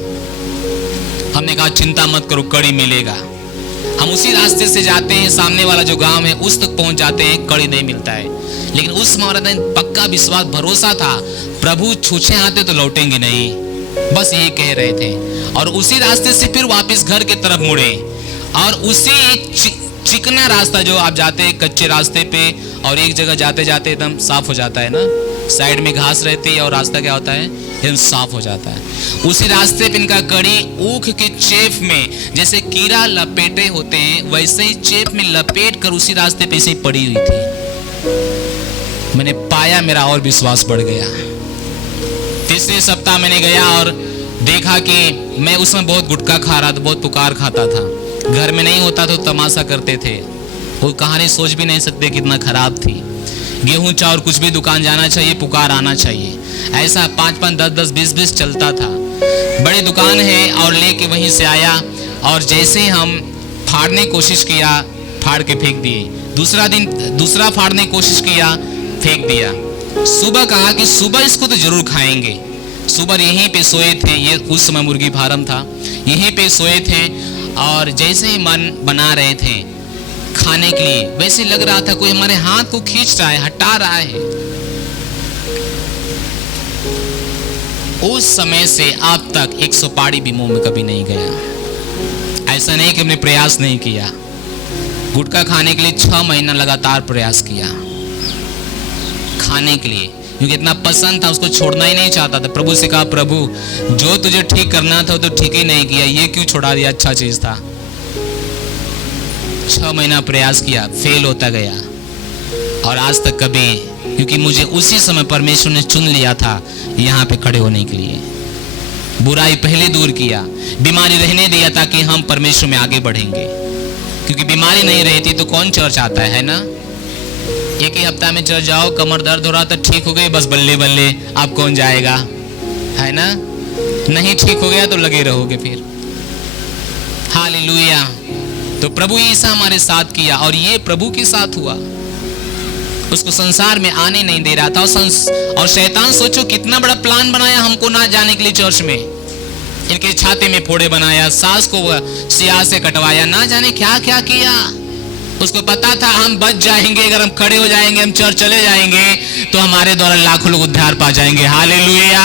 हमने कहा चिंता मत करो, कड़ी मिलेगा। हम उसी रास्ते से जाते हैं, सामने वाला जो गांव है उस तक पहुंच जाते हैं, कड़ी नहीं मिलता है। लेकिन उस हमारा पक्का विश्वास भरोसा था, प्रभु छूछे आते तो लौटेंगे नहीं, बस ये कह रहे थे। और उसी रास्ते से फिर वापस घर की तरफ मुड़े, और उसी चिकना रास्ता जो आप जाते हैं कच्चे रास्ते पे, और एक जगह जाते जाते एकदम साफ हो जाता है ना, साइड में घास रहती है और रास्ता क्या होता है एकदम साफ हो जाता है। उसी रास्ते पे इनका कड़ी ऊख के चेप में जैसे कीड़ा लपेटे होते हैं, वैसे ही चेप में लपेट कर उसी रास्ते पे से पड़ी हुई थी। मैंने पाया, मेरा और विश्वास बढ़ गया। तीसरे सप्ताह मैंने गया और देखा कि मैं उसमें बहुत गुटखा खा रहा था, बहुत पुकार खाता था, घर में नहीं होता तो तमाशा करते थे। वो कहानी सोच भी नहीं सकते कितना खराब थी। गेहूं चावल कुछ भी दुकान जाना चाहिए, पुकार आना चाहिए, ऐसा 5-5, 10-10, 20-20 चलता था। बड़ी दुकान है और लेके वहीं से आया, और जैसे हम फाड़ने की कोशिश किया, फाड़ के फेंक दिए। दूसरा दिन दूसरा फाड़ने की कोशिश किया, फेंक दिया। सुबह कहा कि सुबह इसको तो जरूर खाएंगे। सुबह यहीं पे सोए थे, ये उस समय मुर्गी फार्म था, यहीं पे सोए थे, और जैसे ही मन बना रहे थे खाने के लिए, वैसे लग रहा था कोई हमारे हाथ को खींच रहा है, हटा रहा है। उस समय से अब तक 1 सुपारी भी मुंह में कभी नहीं गया। ऐसा नहीं कि हमने प्रयास नहीं किया, गुटखा खाने के लिए 6 महीना लगातार प्रयास किया खाने के लिए, क्योंकि इतना पसंद था, उसको छोड़ना ही नहीं चाहता था। प्रभु से कहा, प्रभु जो तुझे ठीक करना था तो ठीक ही नहीं किया, ये क्यों छोड़ा दिया, अच्छा चीज था। 6 महीना प्रयास किया, फेल होता गया, और आज तक कभी, क्योंकि मुझे उसी समय परमेश्वर ने चुन लिया था यहाँ पे खड़े होने के लिए। बुराई पहले दूर किया, बीमारी रहने दिया ताकि हम परमेश्वर में आगे बढ़ेंगे, क्योंकि बीमारी नहीं रहती तो कौन चर्च आता है ना। एक ही हफ्ता में चर्च जाओ, कमर दर्द हो रहा था, ठीक हो गई, बस बल्ले बल्ले, अब कौन जाएगा, है ना। नहीं ठीक हो गया तो लगे रहोगे फिर। हालेलुया। तो प्रभु यीशु हमारे साथ किया, और ये प्रभु के साथ हुआ। उसको संसार में आने नहीं दे रहा था, और शैतान सोचो कितना बड़ा प्लान बनाया हमको ना जाने के लिए चर्च में। इनके छाते में फोड़े बनाया, सास को सियाह से कटवाया, ना जाने क्या क्या किया। उसको पता था हम बच जाएंगे, अगर हम खड़े हो जाएंगे, हम चर्च चले जाएंगे, तो हमारे द्वारा लाखों लोग उद्धार पा जाएंगे। हालेलुया।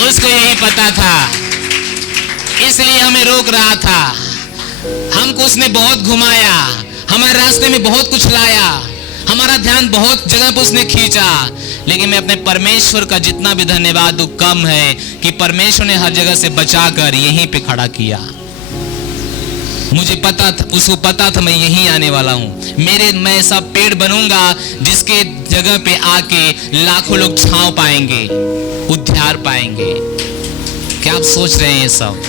उसको यही पता था, इसलिए हमें रोक रहा था। हमको उसने बहुत घुमाया, हमारे रास्ते में बहुत कुछ लाया, हमारा ध्यान बहुत जगह पर उसने खींचा। लेकिन मैं अपने परमेश्वर का जितना भी धन्यवाद दूं कम है, कि परमेश्वर ने हर जगह से बचाकर यहीं पे खड़ा किया। मुझे पता था, उसको पता था मैं यहीं आने वाला हूं। मैं ऐसा पेड़ बनूंगा जिसके जगह पे आके लाखों लोग छांव पाएंगे, उद्धार पाएंगे। क्या आप सोच रहे हैं ये सब?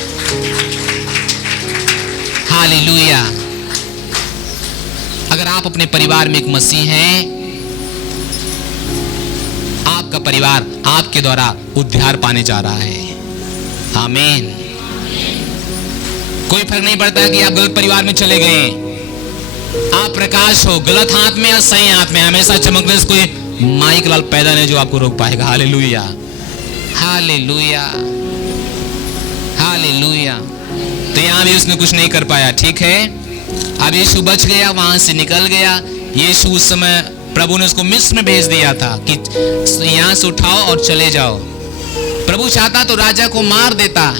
हालेलुया। अगर आप अपने परिवार में एक मसीह हैं, आपका परिवार आपके द्वारा उद्धार पाने जा रहा है। आमीन। कोई फर्क नहीं पड़ता कि आप गलत परिवार में चले गए, आप प्रकाश हो, गलत हाथ में या सही हाथ में, हमेशा चमकने से कोई माइक लाल पैदा नहीं जो आपको रोक पाएगा। Hallelujah, hallelujah, hallelujah. तो यहां भी उसने कुछ नहीं कर पाया, ठीक है। अब यीशु बच गया, वहां से निकल गया, यीशु उस समय प्रभु ने उसको मिस्र में भेज दिया था कि यहां से उठाओ और चले जाओ। प्रभु चाहता तो राजा को मार देता,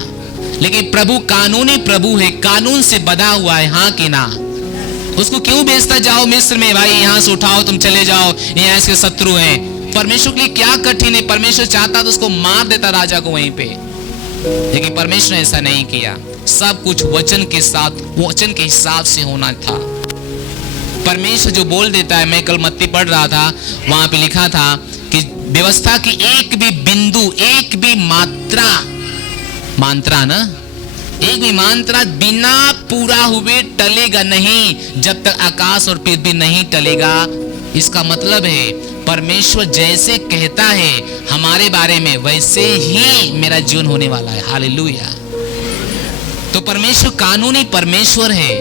लेकिन प्रभु कानूनी प्रभु है, कानून से बंधा हुआ है, हाँ कि ना। उसको क्यों भेजता, जाओ मिस्र में भाई, यहां से उठाओ, तुम चले जाओ, यहाँ इसके शत्रु हैं। परमेश्वर के लिए क्या कठिन है, परमेश्वर चाहता तो उसको मार देता राजा को वहीं पे, लेकिन परमेश्वर ने ऐसा नहीं किया। सब कुछ वचन के साथ, वचन के हिसाब से होना था। परमेश्वर जो बोल देता है, मैं कल मत्ती पढ़ रहा था, वहां पे लिखा था कि व्यवस्था की एक भी बिंदु, एक भी मात्रा ना, एक भी मात्रा बिना पूरा हुए टलेगा नहीं, जब तक आकाश और पृथ्वी नहीं टलेगा। इसका मतलब है परमेश्वर जैसे कहता है हमारे बारे में, वैसे ही मेरा जीवन होने वाला है। हालेलुया। तो परमेश्वर कानूनी परमेश्वर है।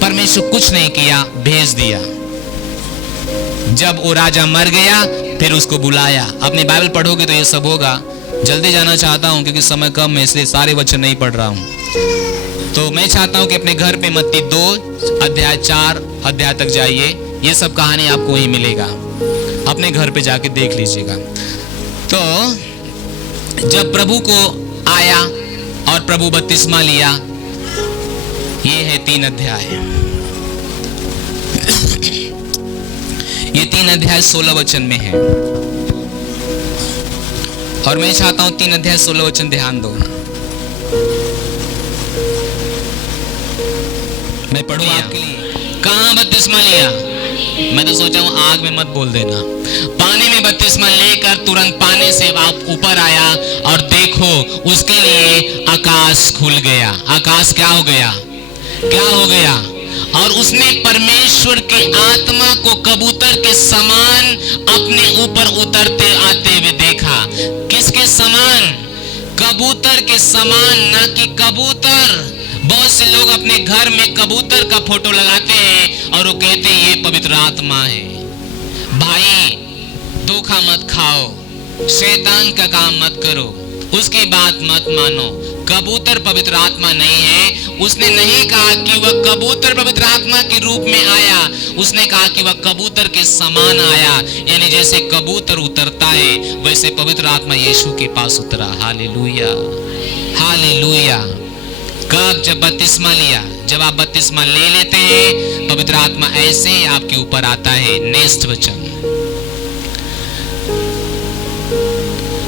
परमेश्वर कुछ नहीं किया, भेज दिया। जब वो राजा मर गया, फिर उसको बुलाया। अपनी बाइबल पढ़ोगे तो ये सब होगा। जल्दी जाना चाहता हूं क्योंकि समय कम है, इसलिए सारे वचन नहीं पढ़ रहा हूं। तो मैं चाहता हूं कि अपने घर पे मत्ती 2 अध्याय 4 अध्याय तक जाइए। ये सब कहानी आपको वहीं मिलेगा, अपने घर पे जाके देख लीजिएगा। तो जब प्रभु को आया और प्रभु बपतिस्मा लिया, ये है 3 अध्याय। ये 3 अध्याय 16 वचन में है, और मैं चाहता हूं 3 अध्याय 16 वचन ध्यान दो। मैं पढ़ूं आपके लिए। कहां बपतिस्मा लिया? मैं तो सोचा हूं आग में मत बोल देना। पानी में बपतिस्मा लेकर तुरंत पानी से आप ऊपर आया, और देखो उसके लिए आकाश खुल गया। आकाश क्या हो गया? क्या हो गया? और उसने परमेश्वर के आत्मा को कबूतर के समान अपने ऊपर उतरते आते हुए देखा। किसके समान? कबूतर के समान, ना कि कबूतर। बहुत से लोग अपने घर में कबूतर का फोटो लगाते हैं और वो कहते हैं ये पवित्र आत्मा है। भाई धोखा मत खाओ, शैतान का काम मत करो, उसकी बात मत मानो। कबूतर पवित्र आत्मा नहीं है। उसने नहीं कहा कि वह कबूतर पवित्र आत्मा के रूप में आया, उसने कहा कि वह कबूतर के समान आया। यानी जैसे कबूतर उतरता है, वैसे पवित्र आत्मा यीशु के पास उतरा। Hallelujah, hallelujah. कब? जब बपतिस्मा लिया। जब आप बपतिस्मा ले लेते हैं, पवित्र आत्मा ऐसे आपके ऊपर आता है। नेक्स्ट वचन।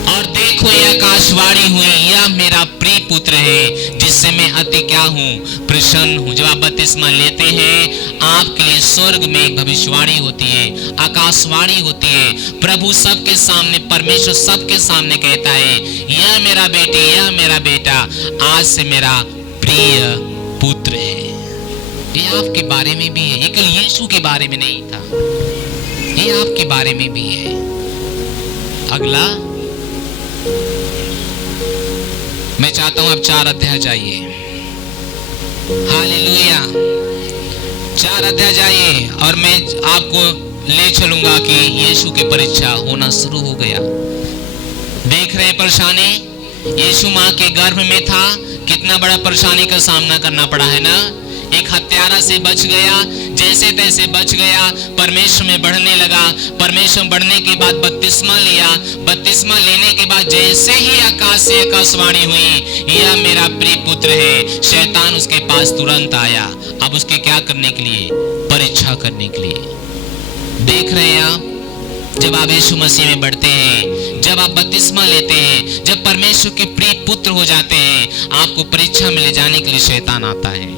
और देखो यह आकाशवाणी हुई, यह मेरा प्रिय पुत्र है जिससे मैं अति क्या हूं? प्रसन्न हूं। जब आप बपतिस्मा लेते हैं, आपके लिए स्वर्ग में एक भविष्यवाणी होती है, आकाशवाणी होती है। प्रभु सबके सामने, परमेश्वर सबके सामने कहता है, यह मेरा बेटी, यह मेरा बेटा, आज से मेरा प्रिय पुत्र है। ये आपके बारे में भी है। ये केवल यीशु के बारे में नहीं था, ये आपके बारे में भी है। अगला मैं चाहता हूं आप 4 अध्याय जाइए। हालेलुया। 4 अध्याय जाइए, और मैं आपको ले चलूंगा कि यीशु की परीक्षा होना शुरू हो गया। देख रहे परेशानी? यीशु मां के गर्भ में था, कितना बड़ा परेशानी का सामना करना पड़ा है ना। एक हत्यारा से बच गया, जैसे तैसे बच गया, परमेश्वर में बढ़ने लगा। परमेश्वर में बढ़ने के बाद बपतिस्मा लिया। बपतिस्मा लेने के बाद जैसे ही आकाश से आकाशवाणी हुई, यह मेरा प्रिय पुत्र है, शैतान उसके पास तुरंत आया। अब उसके क्या करने के लिए? परीक्षा करने के लिए। देख रहे हैं आप, जब आप यीशु मसीह में बढ़ते हैं, जब आप बपतिस्मा लेते हैं, जब परमेश्वर के प्रिय पुत्र हो जाते हैं, आपको परीक्षा में ले जाने के लिए शैतान आता है।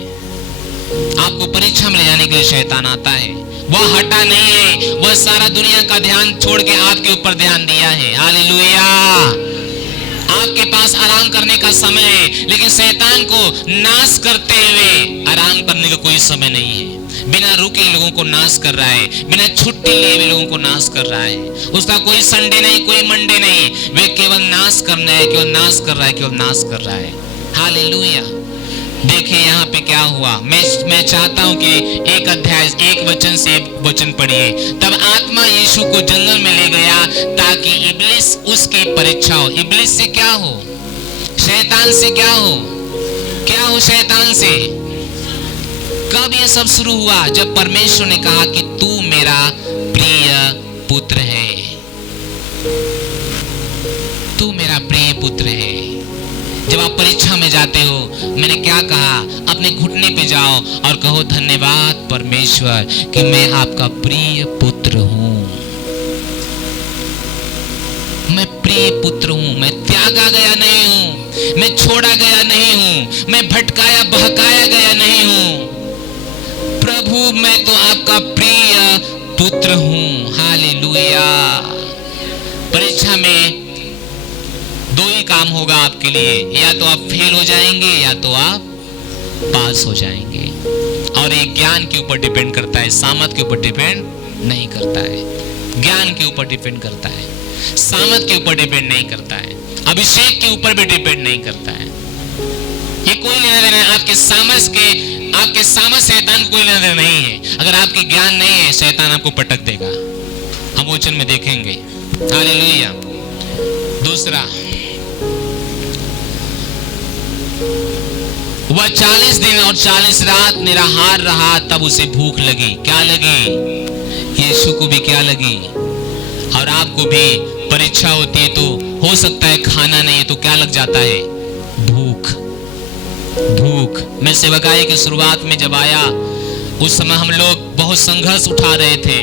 आपको परीक्षा में ले जाने के लिए शैतान आता है। वह हटा नहीं है, वह सारा दुनिया का ध्यान छोड़ के आपके ऊपर ध्यान दिया है। हालेलुया। आपके पास आराम करने का समय है, लेकिन शैतान को नाश करते हुए आराम करने का कोई समय नहीं है। बिना रुके लोगों को नाश कर रहा है, बिना छुट्टी लिए हुए लोगों को नाश कर रहा है। उसका कोई संडे नहीं, कोई मंडे नहीं, वे केवल नाश करना है, केवल नाश कर रहा है, केवल नाश कर रहा है। हालेलुया। देखिए यहाँ पे क्या हुआ। मैं चाहता हूँ कि एक अध्याय 1 वचन से वचन पढ़िए। तब आत्मा यीशु को जंगल में ले गया ताकि इब्लिस उसकी परीक्षा हो। इब्लिस से क्या हो? शैतान से क्या हो? क्या हो शैतान से? कब ये सब शुरू हुआ? जब परमेश्वर ने कहा कि तू मेरा प्रिय पुत्र है, तू मेरा प्रिय पुत्र है। जब आप परीक्षा में जाते हो, मैंने क्या कहा? अपने घुटने पे जाओ और कहो धन्यवाद परमेश्वर कि मैं आपका प्रिय पुत्र हूं, मैं प्रिय पुत्र हूं, मैं त्यागा गया नहीं हूं, मैं छोड़ा गया नहीं हूं, मैं भटकाया बहकाया गया नहीं हूं। प्रभु मैं तो आपका प्रिय पुत्र हूं। हालेलुया। परीक्षा में दो ही काम होगा आपके लिए, या तो आप फेल हो जाएंगे या तो आप पास हो जाएंगे। और ये ज्ञान के ऊपर डिपेंड करता है, सामर्थ के ऊपर डिपेंड नहीं करता है। ज्ञान के ऊपर डिपेंड करता है, सामर्थ के ऊपर डिपेंड नहीं करता है, अभिषेक के ऊपर भी डिपेंड नहीं करता है। ये कोई लेना देना आपके सामर्थ शैतान को कोई लेना देना नहीं है। अगर आपके ज्ञान नहीं है, शैतान आपको पटक देगा। हम वचन में देखेंगे। हालेलुया। दूसरा, वह 40 दिन और 40 रात निराहार रहा, तब उसे भूख लगी। क्या लगी? यीशु को भी क्या लगी? और आपको भी परीक्षा होती है तो हो सकता है खाना नहीं है तो क्या लग जाता है? भूख। भूख। मैं सेवकाई की शुरुआत में जब आया, उस समय हम लोग बहुत संघर्ष उठा रहे थे,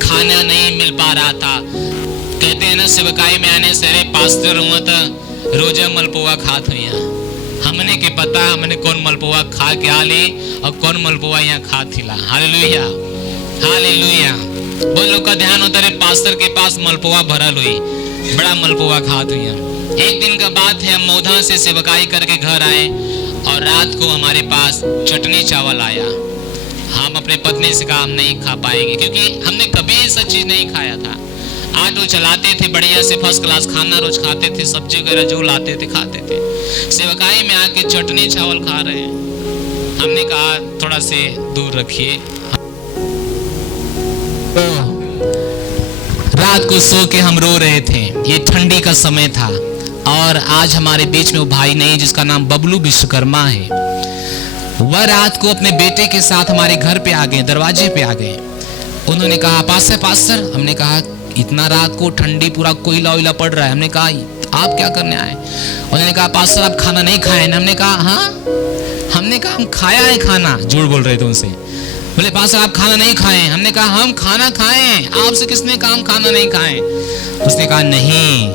खाना नहीं मिल पा रहा था। कहते हैं ना, सेवकाई में आने से, अरे पास्टर हुआ था रोजा मलपुआ खात हुई। हमने के पता हमने कौन मलपुआ खा के आ ली और कौन मलपुआ यहाँ खा थिला। हालेलुया। हालेलुया। बहुत लोग का ध्यान होता है पास्टर के पास मलपुआ भरल हुई, बड़ा मलपुआ खात हुई। एक दिन का बात है, हम मौधा से सेवकाई करके घर आए और रात को हमारे पास चटनी चावल आया। हम अपने पत्नी से कहा हम नहीं खा पाएंगे, क्योंकि हमने कभी ऐसा चीज नहीं खाया था। ऑटो चलाते थे, बढ़िया से फर्स्ट क्लास खाना रोज खाते थे, सब्जी वगैरह जो लाते थे खाते थे। सेवकाई में आके चटनी चावल खा रहे हैं। हमने कहा थोड़ा से दूर रखिए। रात को सो के हम रो रहे थे, ये ठंडी का समय था। और आज हमारे बीच में वो भाई नहीं जिसका नाम बबलू विश्वकर्मा है, वह रात को अपने बेटे के साथ हमारे घर पे आ गए, दरवाजे पे आ गए। उन्होंने कहा पास्टर। हमने कहा इतना रात को ठंडी, पूरा कोयला वोयला पड़ रहा है। हमने कहा आप क्या करने आए? उन्होंने कहा पास्टर आप खाना नहीं खाए ना। हमने कहा हाँ। हमने कहा हम खाया है खाना। झूठ बोल रहे थे उनसे। बोले पास्टर आप खाना नहीं खाए। हमने कहा हम खाना खाए, आपसे किसने कहा हम खाना नहीं खाए? उसने कहा नहीं,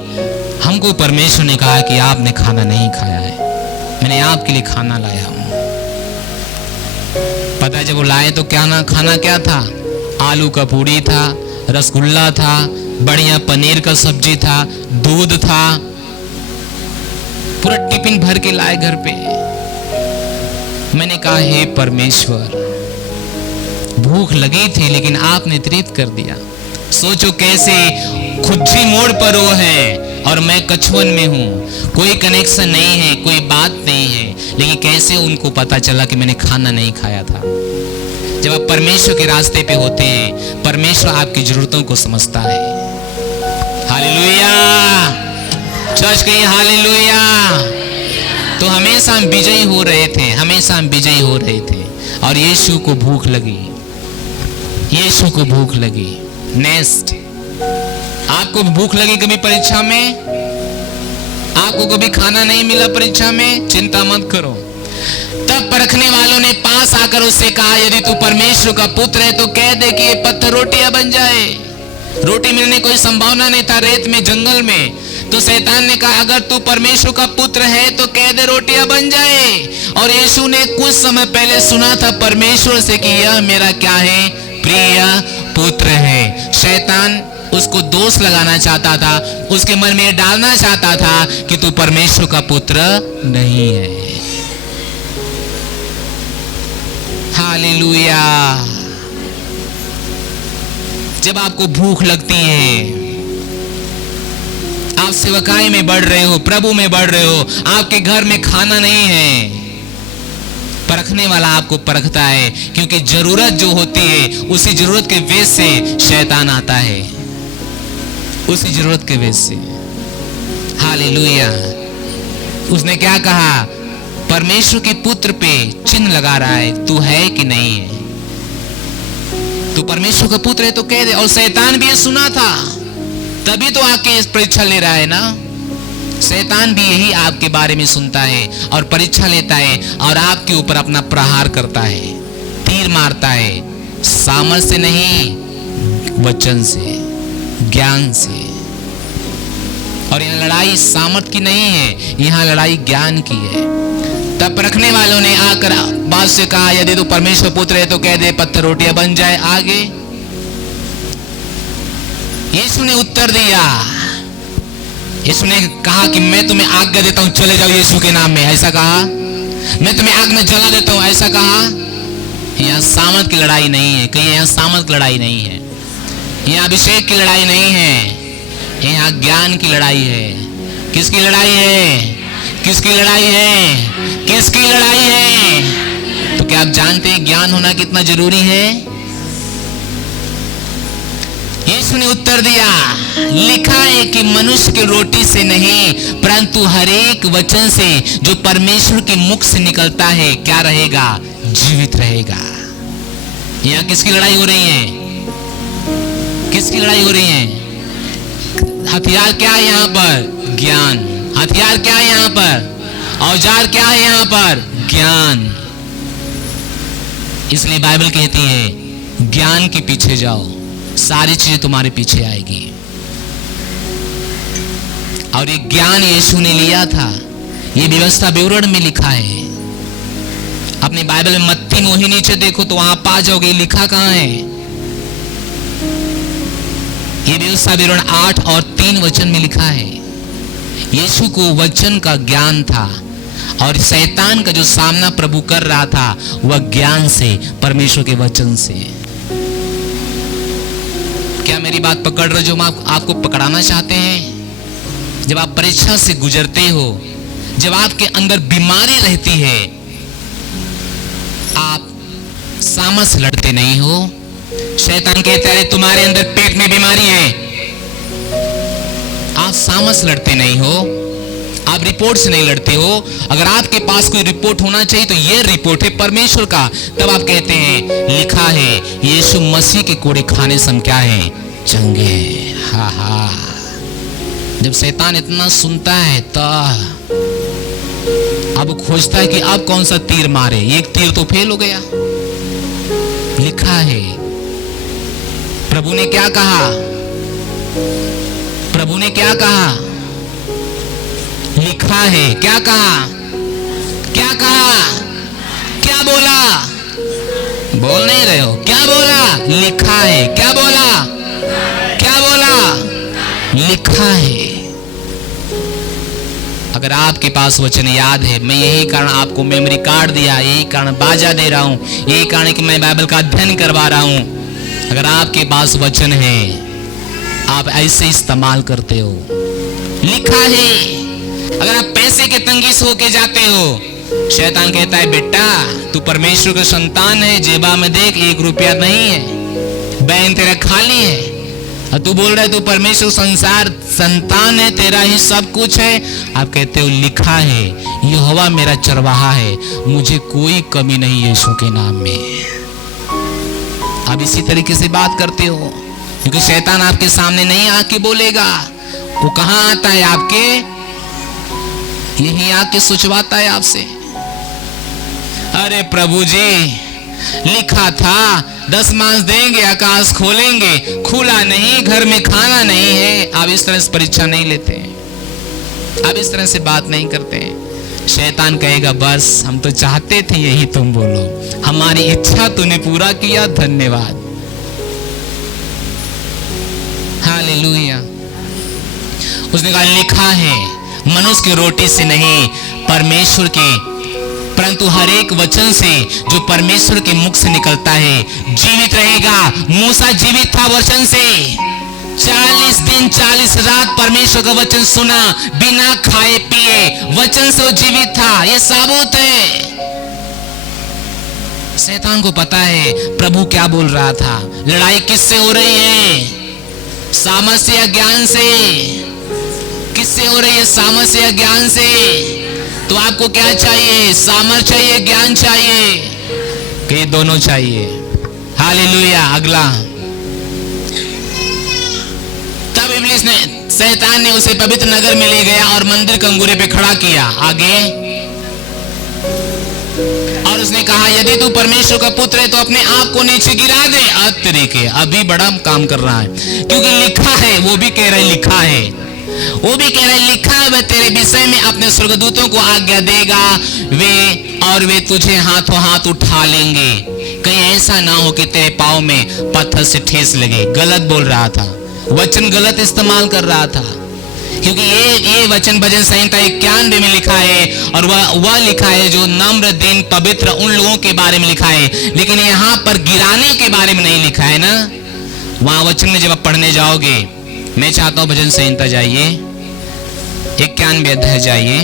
हमको परमेश्वर ने कहा कि आपने खाना नहीं खाया है, मैंने आपके लिए खाना लाया हूं। पता है जब वो लाए तो क्या ना, खाना क्या था? आलू का पूरी था, रसगुल्ला था, बढ़िया पनीर का सब्जी था, दूध था, पूरा टिफिन भर के लाए घर पे। मैंने कहा हे परमेश्वर, भूख लगी थी लेकिन आपने तृप्त कर दिया। सोचो कैसे खुज्जी मोड़ पर वो है और मैं कछुवन में हूं, कोई कनेक्शन नहीं है, कोई बात नहीं है, लेकिन कैसे उनको पता चला कि मैंने खाना नहीं खाया था। जब आप परमेश्वर के रास्ते पे होते हैं, परमेश्वर आपकी जरूरतों को समझता है। हालेलुया। चर्च कहिए हालेलुया। तो हमेशा हम विजयी हो रहे थे, हमेशा हम विजयी हो रहे थे। और यीशु को भूख लगी, यीशु को भूख लगी। नेक्स्ट, आपको भूख लगी कभी परीक्षा में? आपको कभी खाना नहीं मिला परीक्षा में? चिंता मत करो। तब परखने वालों ने पास आकर उससे कहा यदि तू परमेश्वर का पुत्र है तो कह दे कि ये पत्थर रोटियां बन जाए। रोटी मिलने कोई संभावना नहीं था रेत में, जंगल में। तो शैतान ने कहा अगर तू परमेश्वर का पुत्र है तो कह दे रोटियां बन जाए। और यीशु ने कुछ समय पहले सुना था परमेश्वर से कि यह मेरा क्या है? प्रिय पुत्र है। शैतान उसको दोष लगाना चाहता था, उसके मन में डालना चाहता था कि तू परमेश्वर का पुत्र नहीं है। हालेलुया। जब आपको भूख लगती है, आप सेवकाई में बढ़ रहे हो, प्रभु में बढ़ रहे हो, आपके घर में खाना नहीं है, परखने वाला आपको परखता है, क्योंकि जरूरत जो होती है उसी जरूरत के वेश से शैतान आता है, उसी जरूरत के वेश से। हालेलुया। उसने क्या कहा? परमेश्वर के पुत्र पे चिन्ह लगा रहा है, तू है कि नहीं है। तू परमेश्वर का पुत्र है तो कह दे। और शैतान भी ये सुना था, तभी तो आके इस परीक्षा ले रहा है ना। शैतान भी यही आपके बारे में सुनता है और परीक्षा लेता है और आपके ऊपर अपना प्रहार करता है, तीर मारता है, सामर्थ से नहीं, वचन से, ज्ञान से। और यहाँ लड़ाई सामर्थ की नहीं है, यहाँ लड़ाई ज्ञान की है। तब रखने वालों ने आकर बात से कहा, यदि तू परमेश्वर पुत्र है तो कह दे पत्थर रोटियां बन जाए। आगे यीशु ने उत्तर दिया, यीशु ने कहा कि मैं तुम्हें आज्ञा देता हूं, चले जाओ यीशु के नाम में, ऐसा कहा। मैं तुम्हें आग में जला देता हूं, ऐसा कहा। यहाँ सामर्थ की लड़ाई नहीं है, कहीं यहाँ सामर्थ की लड़ाई नहीं है, यहाँ अभिषेक की लड़ाई नहीं है, यहाँ ज्ञान की लड़ाई है। किसकी लड़ाई है? किसकी लड़ाई है? किसकी लड़ाई है? तो क्या आप जानते हैं ज्ञान होना कितना जरूरी है? यीशु ने उत्तर दिया, लिखा है कि मनुष्य की रोटी से नहीं परंतु हर एक वचन से जो परमेश्वर के मुख से निकलता है क्या रहेगा? जीवित रहेगा। यहाँ किसकी लड़ाई हो रही है? किसकी लड़ाई हो रही है? हथियार क्या है यहाँ पर? ज्ञान। हथियार क्या है यहाँ पर? औजार क्या है यहाँ पर? ज्ञान। इसलिए बाइबल कहती है ज्ञान के पीछे जाओ, सारी चीजें तुम्हारे पीछे आएगी। और ये ज्ञान यीशु ने लिया था, ये व्यवस्था विवरण में लिखा है। अपनी बाइबल में मत्ती मोही नीचे देखो तो वहां पा जाओगे, लिखा कहां है? ये व्यवस्था विवरण 8 और 3 वचन में लिखा है। यीशु को वचन का ज्ञान था और शैतान का जो सामना प्रभु कर रहा था वह ज्ञान से, परमेश्वर के वचन से। क्या मेरी बात पकड़ रहे जो हम आपको पकड़ाना चाहते हैं? जब आप परीक्षा से गुजरते हो, जब आपके अंदर बीमारी रहती है, आप सामस लड़ते नहीं हो। शैतान कहता है तुम्हारे अंदर पेट में बीमारी है, आप सामस लड़ते नहीं हो, आप रिपोर्ट से नहीं लड़ते हो। अगर आपके पास कोई रिपोर्ट होना चाहिए तो यह रिपोर्ट है परमेश्वर का, तब आप कहते हैं लिखा है यीशु मसीह के कोड़े खाने से हम क्या है? चंगे। हा हा। जब शैतान इतना सुनता है तो अब खोजता है कि अब कौन सा तीर मारे। एक तीर तो फेल हो गया। लिखा है, प्रभु ने क्या कहा? प्रभु ने क्या कहा? लिखा है। क्या कहा? क्या कहा? क्या बोला? बोल नहीं रहे हो। क्या बोला? लिखा है। क्या बोला? क्या बोला? लिखा है। अगर आपके पास वचन याद है, मैं यही कारण आपको मेमोरी कार्ड दिया, यही कारण बाजा दे रहा हूं, यही कारण कि मैं बाइबल का अध्ययन करवा रहा हूं। अगर आपके पास वचन है, आप ऐसे इस्तेमाल करते हो। लिखा है। अगर आप पैसे के तंगी से होके जाते हो, शैतान कहता है बेटा तू परमेश्वर का संतान है, जेबा में देख 1 रुपया नहीं है, बैंक तेरा खाली है, और तू बोल रहा है तू परमेश्वर संसार संतान है, तेरा ही सब कुछ है। आप कहते हो लिखा है यहोवा मेरा चरवाहा है, मुझे कोई कमी नहीं यीशु के नाम में। आप इसी तरीके से बात करते हो, क्योंकि शैतान आपके सामने नहीं आके बोलेगा, वो कहां आता है? आपके यही आके सोचवाता है आपसे। अरे प्रभु जी लिखा था 10 मांस देंगे, आकाश खोलेंगे, खुला नहीं, घर में खाना नहीं है। आप इस तरह से परीक्षा नहीं लेते हैं, आप इस तरह से बात नहीं करते हैं। शैतान कहेगा बस हम तो चाहते थे यही तुम बोलो, हमारी इच्छा तूने पूरा किया, धन्यवाद। हालेलुया। उसने कहा लिखा है मनुष्य की रोटी से नहीं परमेश्वर के परंतु हर एक वचन से जो परमेश्वर के मुख से निकलता है जीवित रहेगा। मूसा जीवित था वचन से। 40 दिन 40 रात परमेश्वर का वचन सुना बिना खाए पिए, वचन से वो जीवित था। ये साबुत है। शैतान को पता है प्रभु क्या बोल रहा था। लड़ाई किससे हो रही है? सामर्थ से या ज्ञान से? किससे हो रही है? सामर्थ से या ज्ञान से? तो आपको क्या चाहिए? सामर्थ चाहिए, ज्ञान चाहिए, कि ये दोनों चाहिए। हालेलुया। अगला, तब इब्लीस ने, शैतान ने उसे पवित्र नगर में ले गया और मंदिर कंगूरे पे खड़ा किया। आगे, और उसने कहा, यदि तू परमेश्वर का पुत्र है तो अपने आप को नीचे गिरा दे। तरीके अभी बड़ा काम कर रहा है, क्योंकि लिखा है, वो भी कह रहा है लिखा है, वो भी कह रहा है लिखा है, वह तेरे विषय में अपने स्वर्गदूतों को आज्ञा देगा, वे तुझे हाथों हाथ उठा लेंगे, कहीं ऐसा ना हो कि तेरे पाँव में पत्थर से ठेस लगे। गलत बोल रहा था, वचन गलत इस्तेमाल कर रहा था, क्योंकि ये वचन भजन संहिता 91 में लिखा है, और वह लिखा है जो नम्र, दीन, पवित्र उन लोगों के बारे में लिखा है, लेकिन यहाँ पर गिराने के बारे में नहीं लिखा है ना। वहां वचन में जब आप पढ़ने जाओगे, मैं चाहता हूं भजन संहिता जाइए, 91 अध्याय जाइए,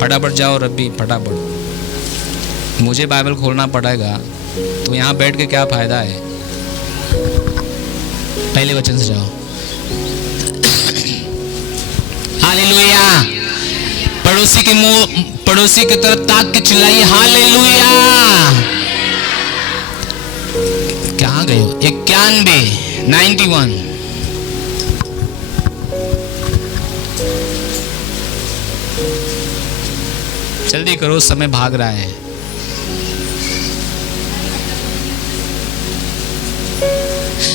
फटाफट जाओ रब्बी, फटाफट। मुझे बाइबल खोलना पड़ेगा, तो यहाँ बैठ के क्या फायदा है? पहले वचन से जाओ। हालेलुया। पड़ोसी की तरफ ताक के चिल्लाइए हालेलुया। कहाँ गए हो? 91 जल्दी करो, समय भाग रहा है।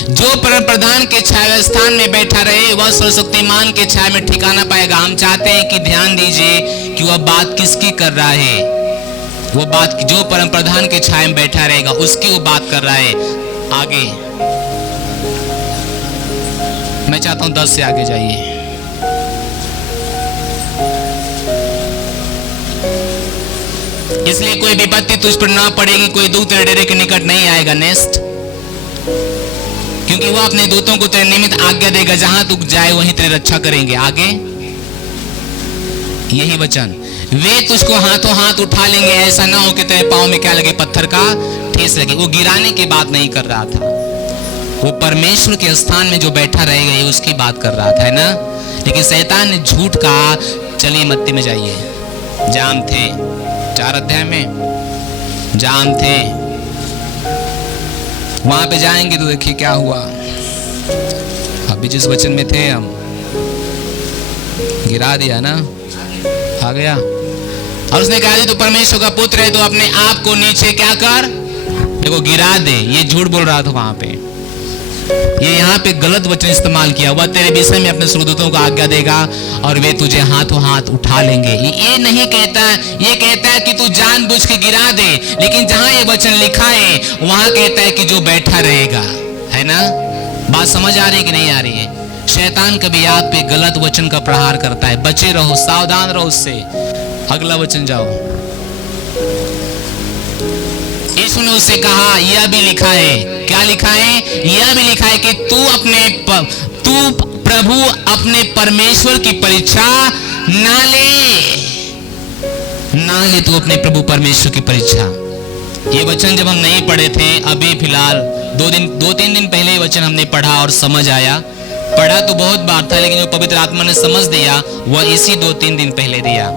जो परम प्रधान के छाया स्थान में बैठा रहे वह सर्वशक्तिमान के छाया में ठिकाना पाएगा। हम चाहते हैं कि ध्यान दीजिए कि वह बात किसकी कर रहा है। वो बात जो परम प्रधान के छाया में बैठा रहेगा उसकी वो बात कर रहा है। आगे मैं चाहता हूं 10 से आगे जाइए। इसलिए कोई विपत्ति तुझ पर ना पड़ेगी, कोई दूत तेरे डेरे के निकट नहीं आएगा। नेक्स्ट, क्योंकि वह अपने दूतों को तेरे निमित्त आज्ञा देगा, जहां तू जाए वहीं तेरी रक्षा करेंगे। आगे यही वचन, वे तुझको हाथों हाथ उठा लेंगे, ऐसा ना हो कि तेरे पांव में क्या लगे? पत्थर का ठेस लगे। वो गिराने की बात नहीं कर रहा था, वो परमेश्वर के स्थान में जो बैठा रहेगा ये उसकी बात कर रहा था, है ना। लेकिन शैतान ने झूठ कहा। चलिए मत्ती में जाइए, जाम थे 4 अध्याय में, जाम थे, वहां पे जाएंगे तो देखिए क्या हुआ। अभी जिस वचन में थे हम, गिरा दिया ना, आ गया। और उसने कहा तू परमेश्वर का पुत्र है तो अपने आप को नीचे क्या कर, देखो गिरा दे। ये झूठ बोल रहा था वहां पे, ये यहाँ पे गलत वचन इस्तेमाल किया। वह तेरे विषय में अपने स्वर्गदूतों को आज्ञा देगा और वे तुझे हाथों हाथ उठा लेंगे। ये नहीं कहता, ये कहता है कि तू जानबूझ के गिरा दे, लेकिन जहां ये वचन लिखा है वहां कहता है कि जो बैठा रहेगा, है ना। बात समझ आ रही है कि नहीं आ रही है? शैतान कभी आप पे गलत वचन का प्रहार करता है, बचे रहो, सावधान रहो उससे। अगला वचन जाओ। यीशु ने उससे कहा, यह भी लिखा है, क्या लिखा है? यह भी लिखा है कि तू प्रभु अपने परमेश्वर की परीक्षा ना ले तू अपने प्रभु परमेश्वर की परीक्षा। ये वचन जब हम नहीं पढ़े थे, अभी फिलहाल 2-3 दिन पहले ये वचन हमने पढ़ा और समझ आया। पढ़ा तो बहुत बार था, लेकिन जो पवित्र आत्मा ने समझ दिया वह इसी 2-3 दिन पहले दिया।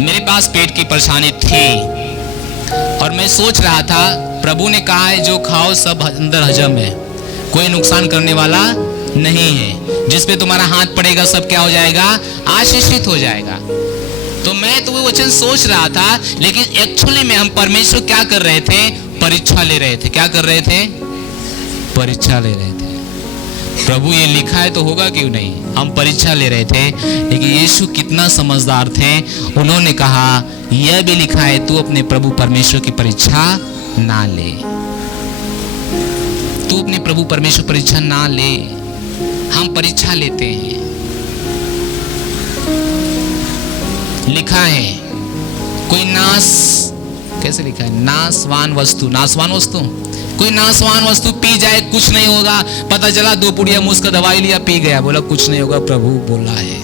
मेरे पास पेट की परेशानी थी और मैं सोच रहा था, प्रभु ने कहा है जो खाओ सब अंदर हजम है, कोई नुकसान करने वाला नहीं है, जिस पे तुम्हारा हाथ पड़ेगा सब क्या हो जाएगा? आशीषित हो जाएगा। तो मैं तो वो वचन सोच रहा था, लेकिन एक्चुअली में हम परमेश्वर क्या कर रहे थे? परीक्षा ले रहे थे। क्या कर रहे थे? परीक्षा ले रहे थे। प्रभु ये लिखा है तो होगा क्यों नहीं, हम परीक्षा ले रहे थे। लेकिन यीशु कितना समझदार थे, उन्होंने कहा यह भी लिखा है तू अपने प्रभु परमेश्वर की परीक्षा ना ले, तू अपने प्रभु परमेश्वर परीक्षा ना ले। हम परीक्षा लेते हैं। लिखा है कोई कैसे लिखा है? नासवान वस्तु, कोई नासवान वस्तु पी जाए कुछ नहीं होगा। पता चला 2 पुड़िया मुझ का दवाई लिया, पी गया, बोला कुछ नहीं होगा, प्रभु बोला है।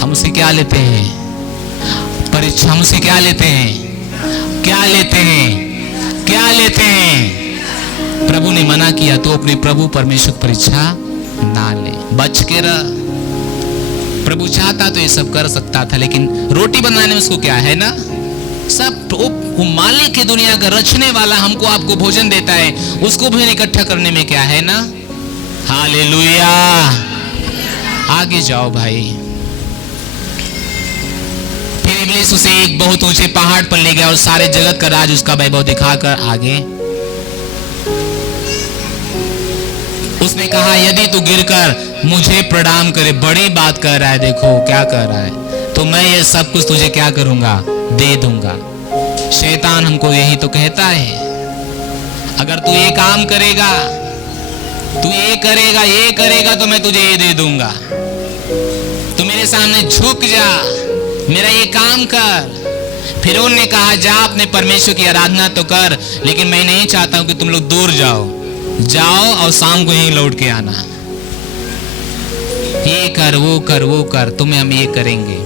हम उसे क्या लेते हैं? परीक्षा। हम उसे क्या लेते हैं? क्या लेते हैं? प्रभु ने मना किया तो अपने प्रभु परमेश्वर परीक्षा ना ले, बच के रह। प्रभु चाहता तो ये सब कर सकता था, लेकिन रोटी बनाने में उसको क्या है ना, सब वो मालिक है दुनिया का, रचने वाला हमको आपको भोजन देता है, उसको भोजन इकट्ठा करने में क्या है ना। हालेलुया। आगे जाओ भाई। फिर इब्लीस उसे एक बहुत ऊंचे पहाड़ पर ले गया और सारे जगत का राज उसका वैभव दिखाकर आगे उसने कहा, यदि तू गिरकर मुझे प्रणाम करे, बड़ी बात कर रहा है, देखो क्या कर रहा है, तो मैं ये सब कुछ तुझे क्या करूंगा, दे दूंगा। शैतान हमको यही तो कहता है, अगर तू ये काम करेगा, तू ये करेगा तो मैं तुझे ये दे दूंगा, तू मेरे सामने झुक जा, मेरा ये काम कर। फिर उन्होंने कहा, जा अपने परमेश्वर की आराधना तो कर, लेकिन मैं नहीं चाहता हूं कि तुम लोग दूर जाओ और शाम को यहीं लौट के आना, ये कर वो कर, तुम्हें हम ये करेंगे।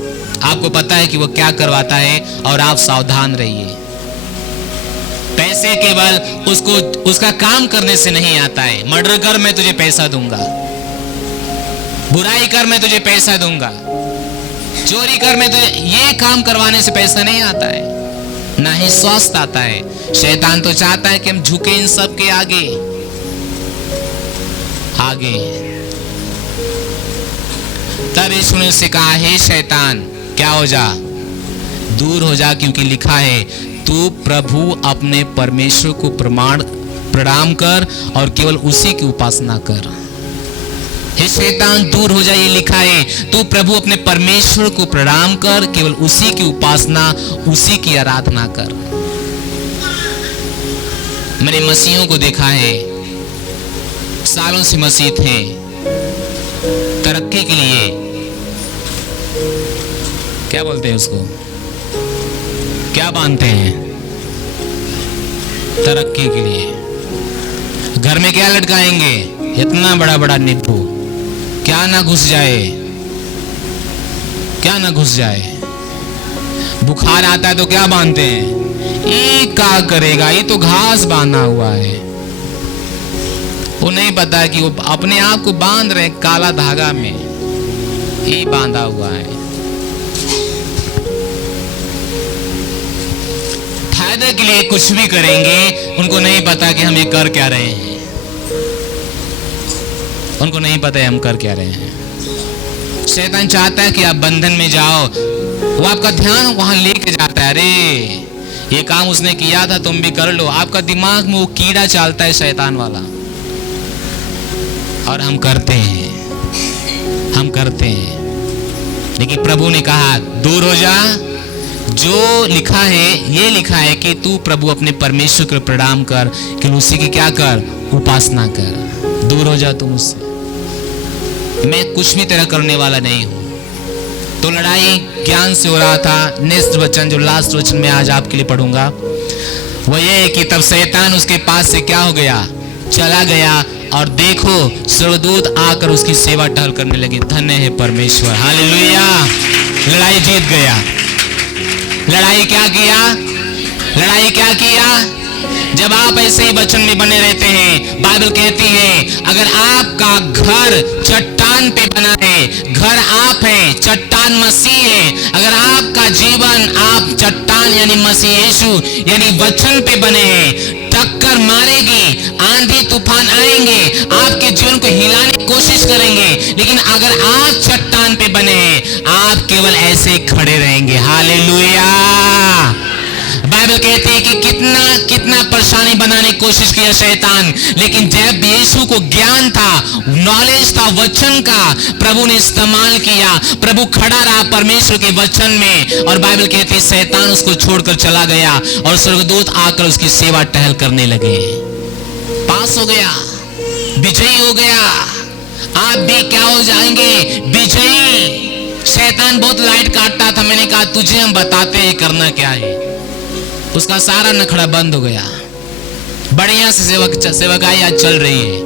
आपको पता है कि वो क्या करवाता है और आप सावधान रहिए। पैसे केवल उसका काम करने से नहीं आता है। मर्डर कर, मैं तुझे पैसा दूंगा, बुराई कर, मैं तुझे पैसा दूंगा, चोरी कर, मैं तुझे, ये काम करवाने से पैसा नहीं आता है, ना ही स्वास्थ्य आता है। शैतान तो चाहता है कि हम झुके इन सब के आगे। तब यीशु ने उससे कहा, हे शैतान, क्या हो जा, दूर हो जा, क्योंकि लिखा है, तू प्रभु अपने परमेश्वर को प्रणाम कर और केवल उसी की उपासना कर। हे शैतान, दूर हो जा, ये लिखा है, तू प्रभु अपने परमेश्वर को प्रणाम कर, केवल उसी की उपासना, उसी की आराधना कर। मैंने मसीहों को देखा है, सालों से मसीह थे, तरक्की के लिए, क्या बोलते हैं उसको, क्या बांधते हैं, तरक्की के लिए घर में क्या लटकाएंगे, इतना बड़ा बड़ा नींबू, क्या ना घुस जाए। बुखार आता है तो क्या बांधते हैं, ये क्या करेगा, ये तो घास बांधा हुआ है। वो नहीं पता कि वो अपने आप को बांध रहे, काला धागा में ये बांधा हुआ है। फायदे के लिए कुछ भी करेंगे, उनको नहीं पता कि हम ये कर क्या रहे हैं, उनको नहीं पता है हम कर क्या रहे हैं। शैतान चाहता है कि आप बंधन में जाओ, वो आपका ध्यान वहां लेके जाता है, अरे ये काम उसने किया था, तुम भी कर लो। आपका दिमाग में वो कीड़ा चलता है शैतान वाला, और हम करते हैं। लेकिन प्रभु ने कहा, दूर हो जा, जो लिखा है, ये लिखा है कि तू प्रभु अपने परमेश्वर को प्रणाम कर, कि उसी की क्या कर, उपासना कर। दूर हो जा तुम उससे, मैं कुछ भी तरह करने वाला नहीं हूं। तो लड़ाई ज्ञान से हो रहा था। नेक्स्ट वचन, जो लास्ट वचन में आज आपके लिए पढ़ूंगा, वह ये है कि तब शैतान उसके पास से क्या हो गया, चला गया, और देखो स्वर्गदूत आकर उसकी सेवा टहल करने लगे। धन्य है परमेश्वर, हालेलुया। लड़ाई जीत गया। लड़ाई क्या किया? जब आप ऐसे ही वचन में बने रहते हैं, बाइबल कहती है, अगर आपका घर चट्टान पे बना है, घर आप है, चट्टान मसीह है, अगर आपका जीवन आप चट्टान यानी मसीह यीशु यानी वचन पे बने हैं, टक्कर मारेगी, आंधी तूफान आएंगे, आपके जीवन को हिलाने की कोशिश करेंगे, लेकिन अगर आप चट्टान पे बने हैं, आप केवल ऐसे खड़े रहेंगे। हालेलुया। बाइबल कहती है कि कितना परेशानी बनाने की कोशिश किया शैतान, लेकिन जब यीशु को ज्ञान था, नॉलेज था वचन का, प्रभु ने इस्तेमाल किया। प्रभु खड़ा रहा परमेश्वर के वचन में, और बाइबल कहती है शैतान उसको छोड़कर चला गया, और स्वर्गदूत आकर उसकी सेवा टहल करने लगे। पास हो गया, विजयी हो गया। आप भी क्या हो जाएंगे, विजयी। शैतान बहुत लाइट काटता था। मैंने कहा तुझे हम बताते हैं करना क्या है। उसका सारा नखड़ा बंद हो गया। बढ़िया से सेवकाई आज चल रही है।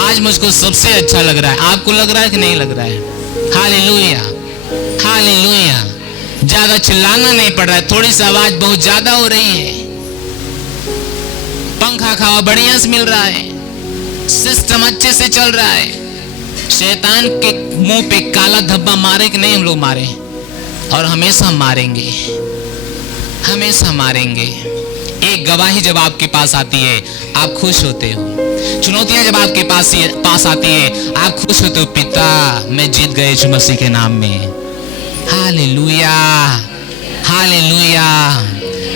आज मुझको सबसे अच्छा लग रहा है। आपको लग रहा है कि नहीं लग रहा है? Hallelujah, hallelujah. ज्यादा चिल्लाना नहीं पड़ रहा है, थोड़ी सी आवाज बहुत ज्यादा हो रही है। पंखा खावा बढ़िया से मिल रहा है, सिस्टम अच्छे से चल रहा है। शैतान के मुंह पे काला धब्बा मारे कि नहीं हम लोग मारे, और हमेशा मारेंगे, हमेशा मारेंगे। एक गवाही जब आपके पास आती है आप खुश होते हो, चुनौतियां जब आपके पास आती है आप खुश होते हो, पिता मैं जीत गए यीशु मसीह के नाम में। Hallelujah, hallelujah.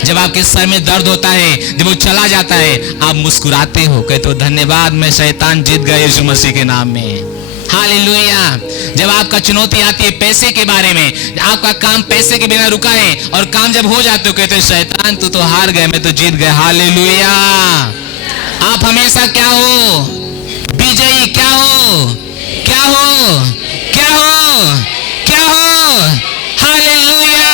जब आपके सर में दर्द होता है, जब वो चला जाता है, आप मुस्कुराते हो, कहते हो धन्यवाद मैं शैतान जीत गया यीशु मसीह के नाम में। हालेलुया। जब आपका चुनौती आती है पैसे के बारे में, आपका काम पैसे के बिना रुका है और काम जब हो जाते हो कहते हो शैतान तू तो हार गए, मैं तो जीत गया। हालेलुया। आप हमेशा क्या हो? विजयी। क्या हो? क्या हो? क्या हो? क्या हो? हालेलुया।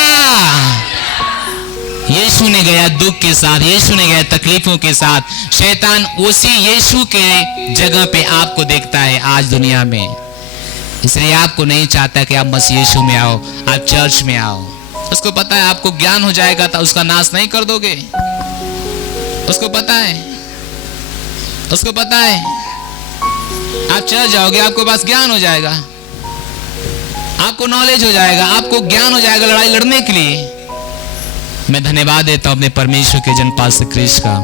यीशु ने गया दुख के साथ, यीशु ने गया तकलीफों के साथ। शैतान उसी यीशु के जगह पे आपको देखता है आज दुनिया में, इसलिए आपको नहीं चाहता कि आप मसीह यीशु में आओ, आप चर्च में आओ। उसको पता है आपको ज्ञान हो जाएगा तो उसका नाश नहीं कर दोगे। उसको पता है, उसको पता है आप चर्च जाओगे आपको पास ज्ञान हो जाएगा, आपको नॉलेज हो जाएगा, आपको ज्ञान हो जाएगा लड़ाई लड़ने के लिए। मैं धन्यवाद देता हूं अपने परमेश्वर के जन पास्टर क्रिश का,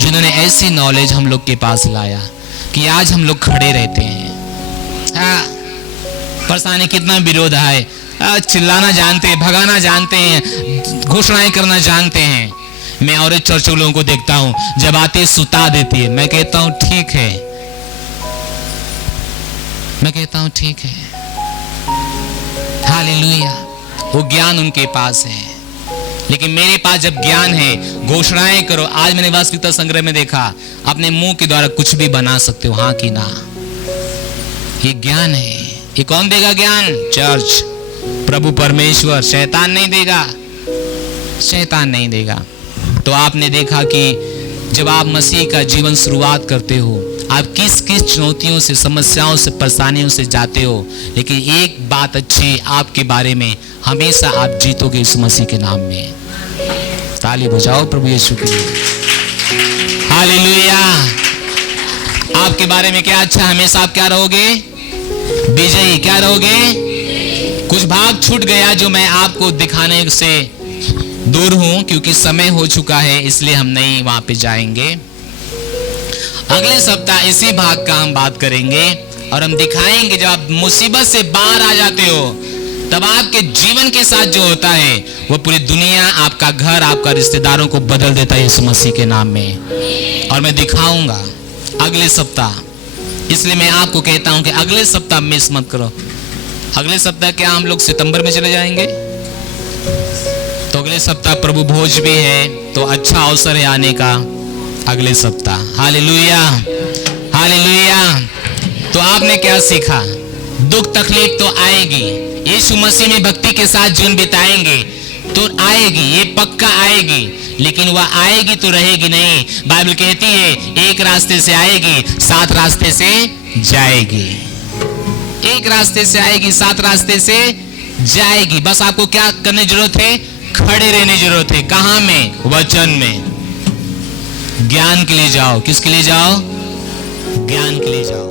जिन्होंने ऐसी नॉलेज हम लोग के पास लाया कि आज हम लोग खड़े रहते हैं। परेशानी कितना विरोध है, चिल्लाना जानते हैं, भगाना जानते हैं, घोषणाएं करना जानते हैं। मैं और चर्च के लोगों को देखता हूं जब आते सुता देती है, मैं कहता हूं ठीक है, मैं कहता हूं ठीक है। हालेलुया। वो ज्ञान उनके पास है, लेकिन मेरे पास जब ज्ञान है, घोषणाएं करो। आज मैंने वास्तविकता संग्रह में देखा अपने मुंह के द्वारा कुछ भी बना सकते हो, हाँ कि ना। ये ज्ञान है। ये कौन देगा ज्ञान? चर्च, प्रभु परमेश्वर। शैतान नहीं देगा, शैतान नहीं देगा। तो आपने देखा कि जब आप मसीह का जीवन शुरुआत करते हो, आप किस किस चुनौतियों से, समस्याओं से, परेशानियों से जाते हो, लेकिन एक बात अच्छी आपके बारे में, हमेशा आप जीतोगे इस मसीह के नाम में। ताली बजाओ प्रभु यीशु के लिए। हालेलुया। आपके बारे में क्या अच्छा, हमेशा आप क्या रहोगे? विजयी। क्या रहोगे? कुछ भाग छूट गया जो मैं आपको दिखाने से दूर हूं, क्योंकि समय हो चुका है, इसलिए हम नहीं वहां पे जाएंगे। अगले सप्ताह इसी भाग का हम बात करेंगे और हम दिखाएंगे जब आप मुसीबत से बाहर आ जाते हो तब आपके जीवन के साथ जो होता है वो पूरी दुनिया, आपका घर, आपका रिश्तेदारों को बदल देता है यीशु मसीह के नाम में। और मैं दिखाऊंगा अगले सप्ताह, इसलिए मैं आपको कहता हूं कि अगले सप्ताह मिस मत करो। अगले सप्ताह क्या हम लोग सितंबर में चले जाएंगे? तो अगले सप्ताह प्रभु भोज भी है, तो अच्छा अवसर है आने का अगले सप्ताह। Hallelujah, hallelujah. तो आपने क्या सीखा? दुख तकलीफ तो आएगी, यीशु मसीह में भक्ति के साथ जीवन बिताएंगे तो आएगी, ये पक्का आएगी, लेकिन वह आएगी तो रहेगी नहीं। बाइबल कहती है एक रास्ते से आएगी, 7 रास्ते से जाएगी। एक रास्ते से आएगी, 7 रास्ते से जाएगी। बस आपको क्या करने की जरूरत है? खड़े रहने की जरूरत है। कहां में? वचन में। ज्ञान के लिए जाओ। किसके लिए जाओ? ज्ञान के लिए जाओ।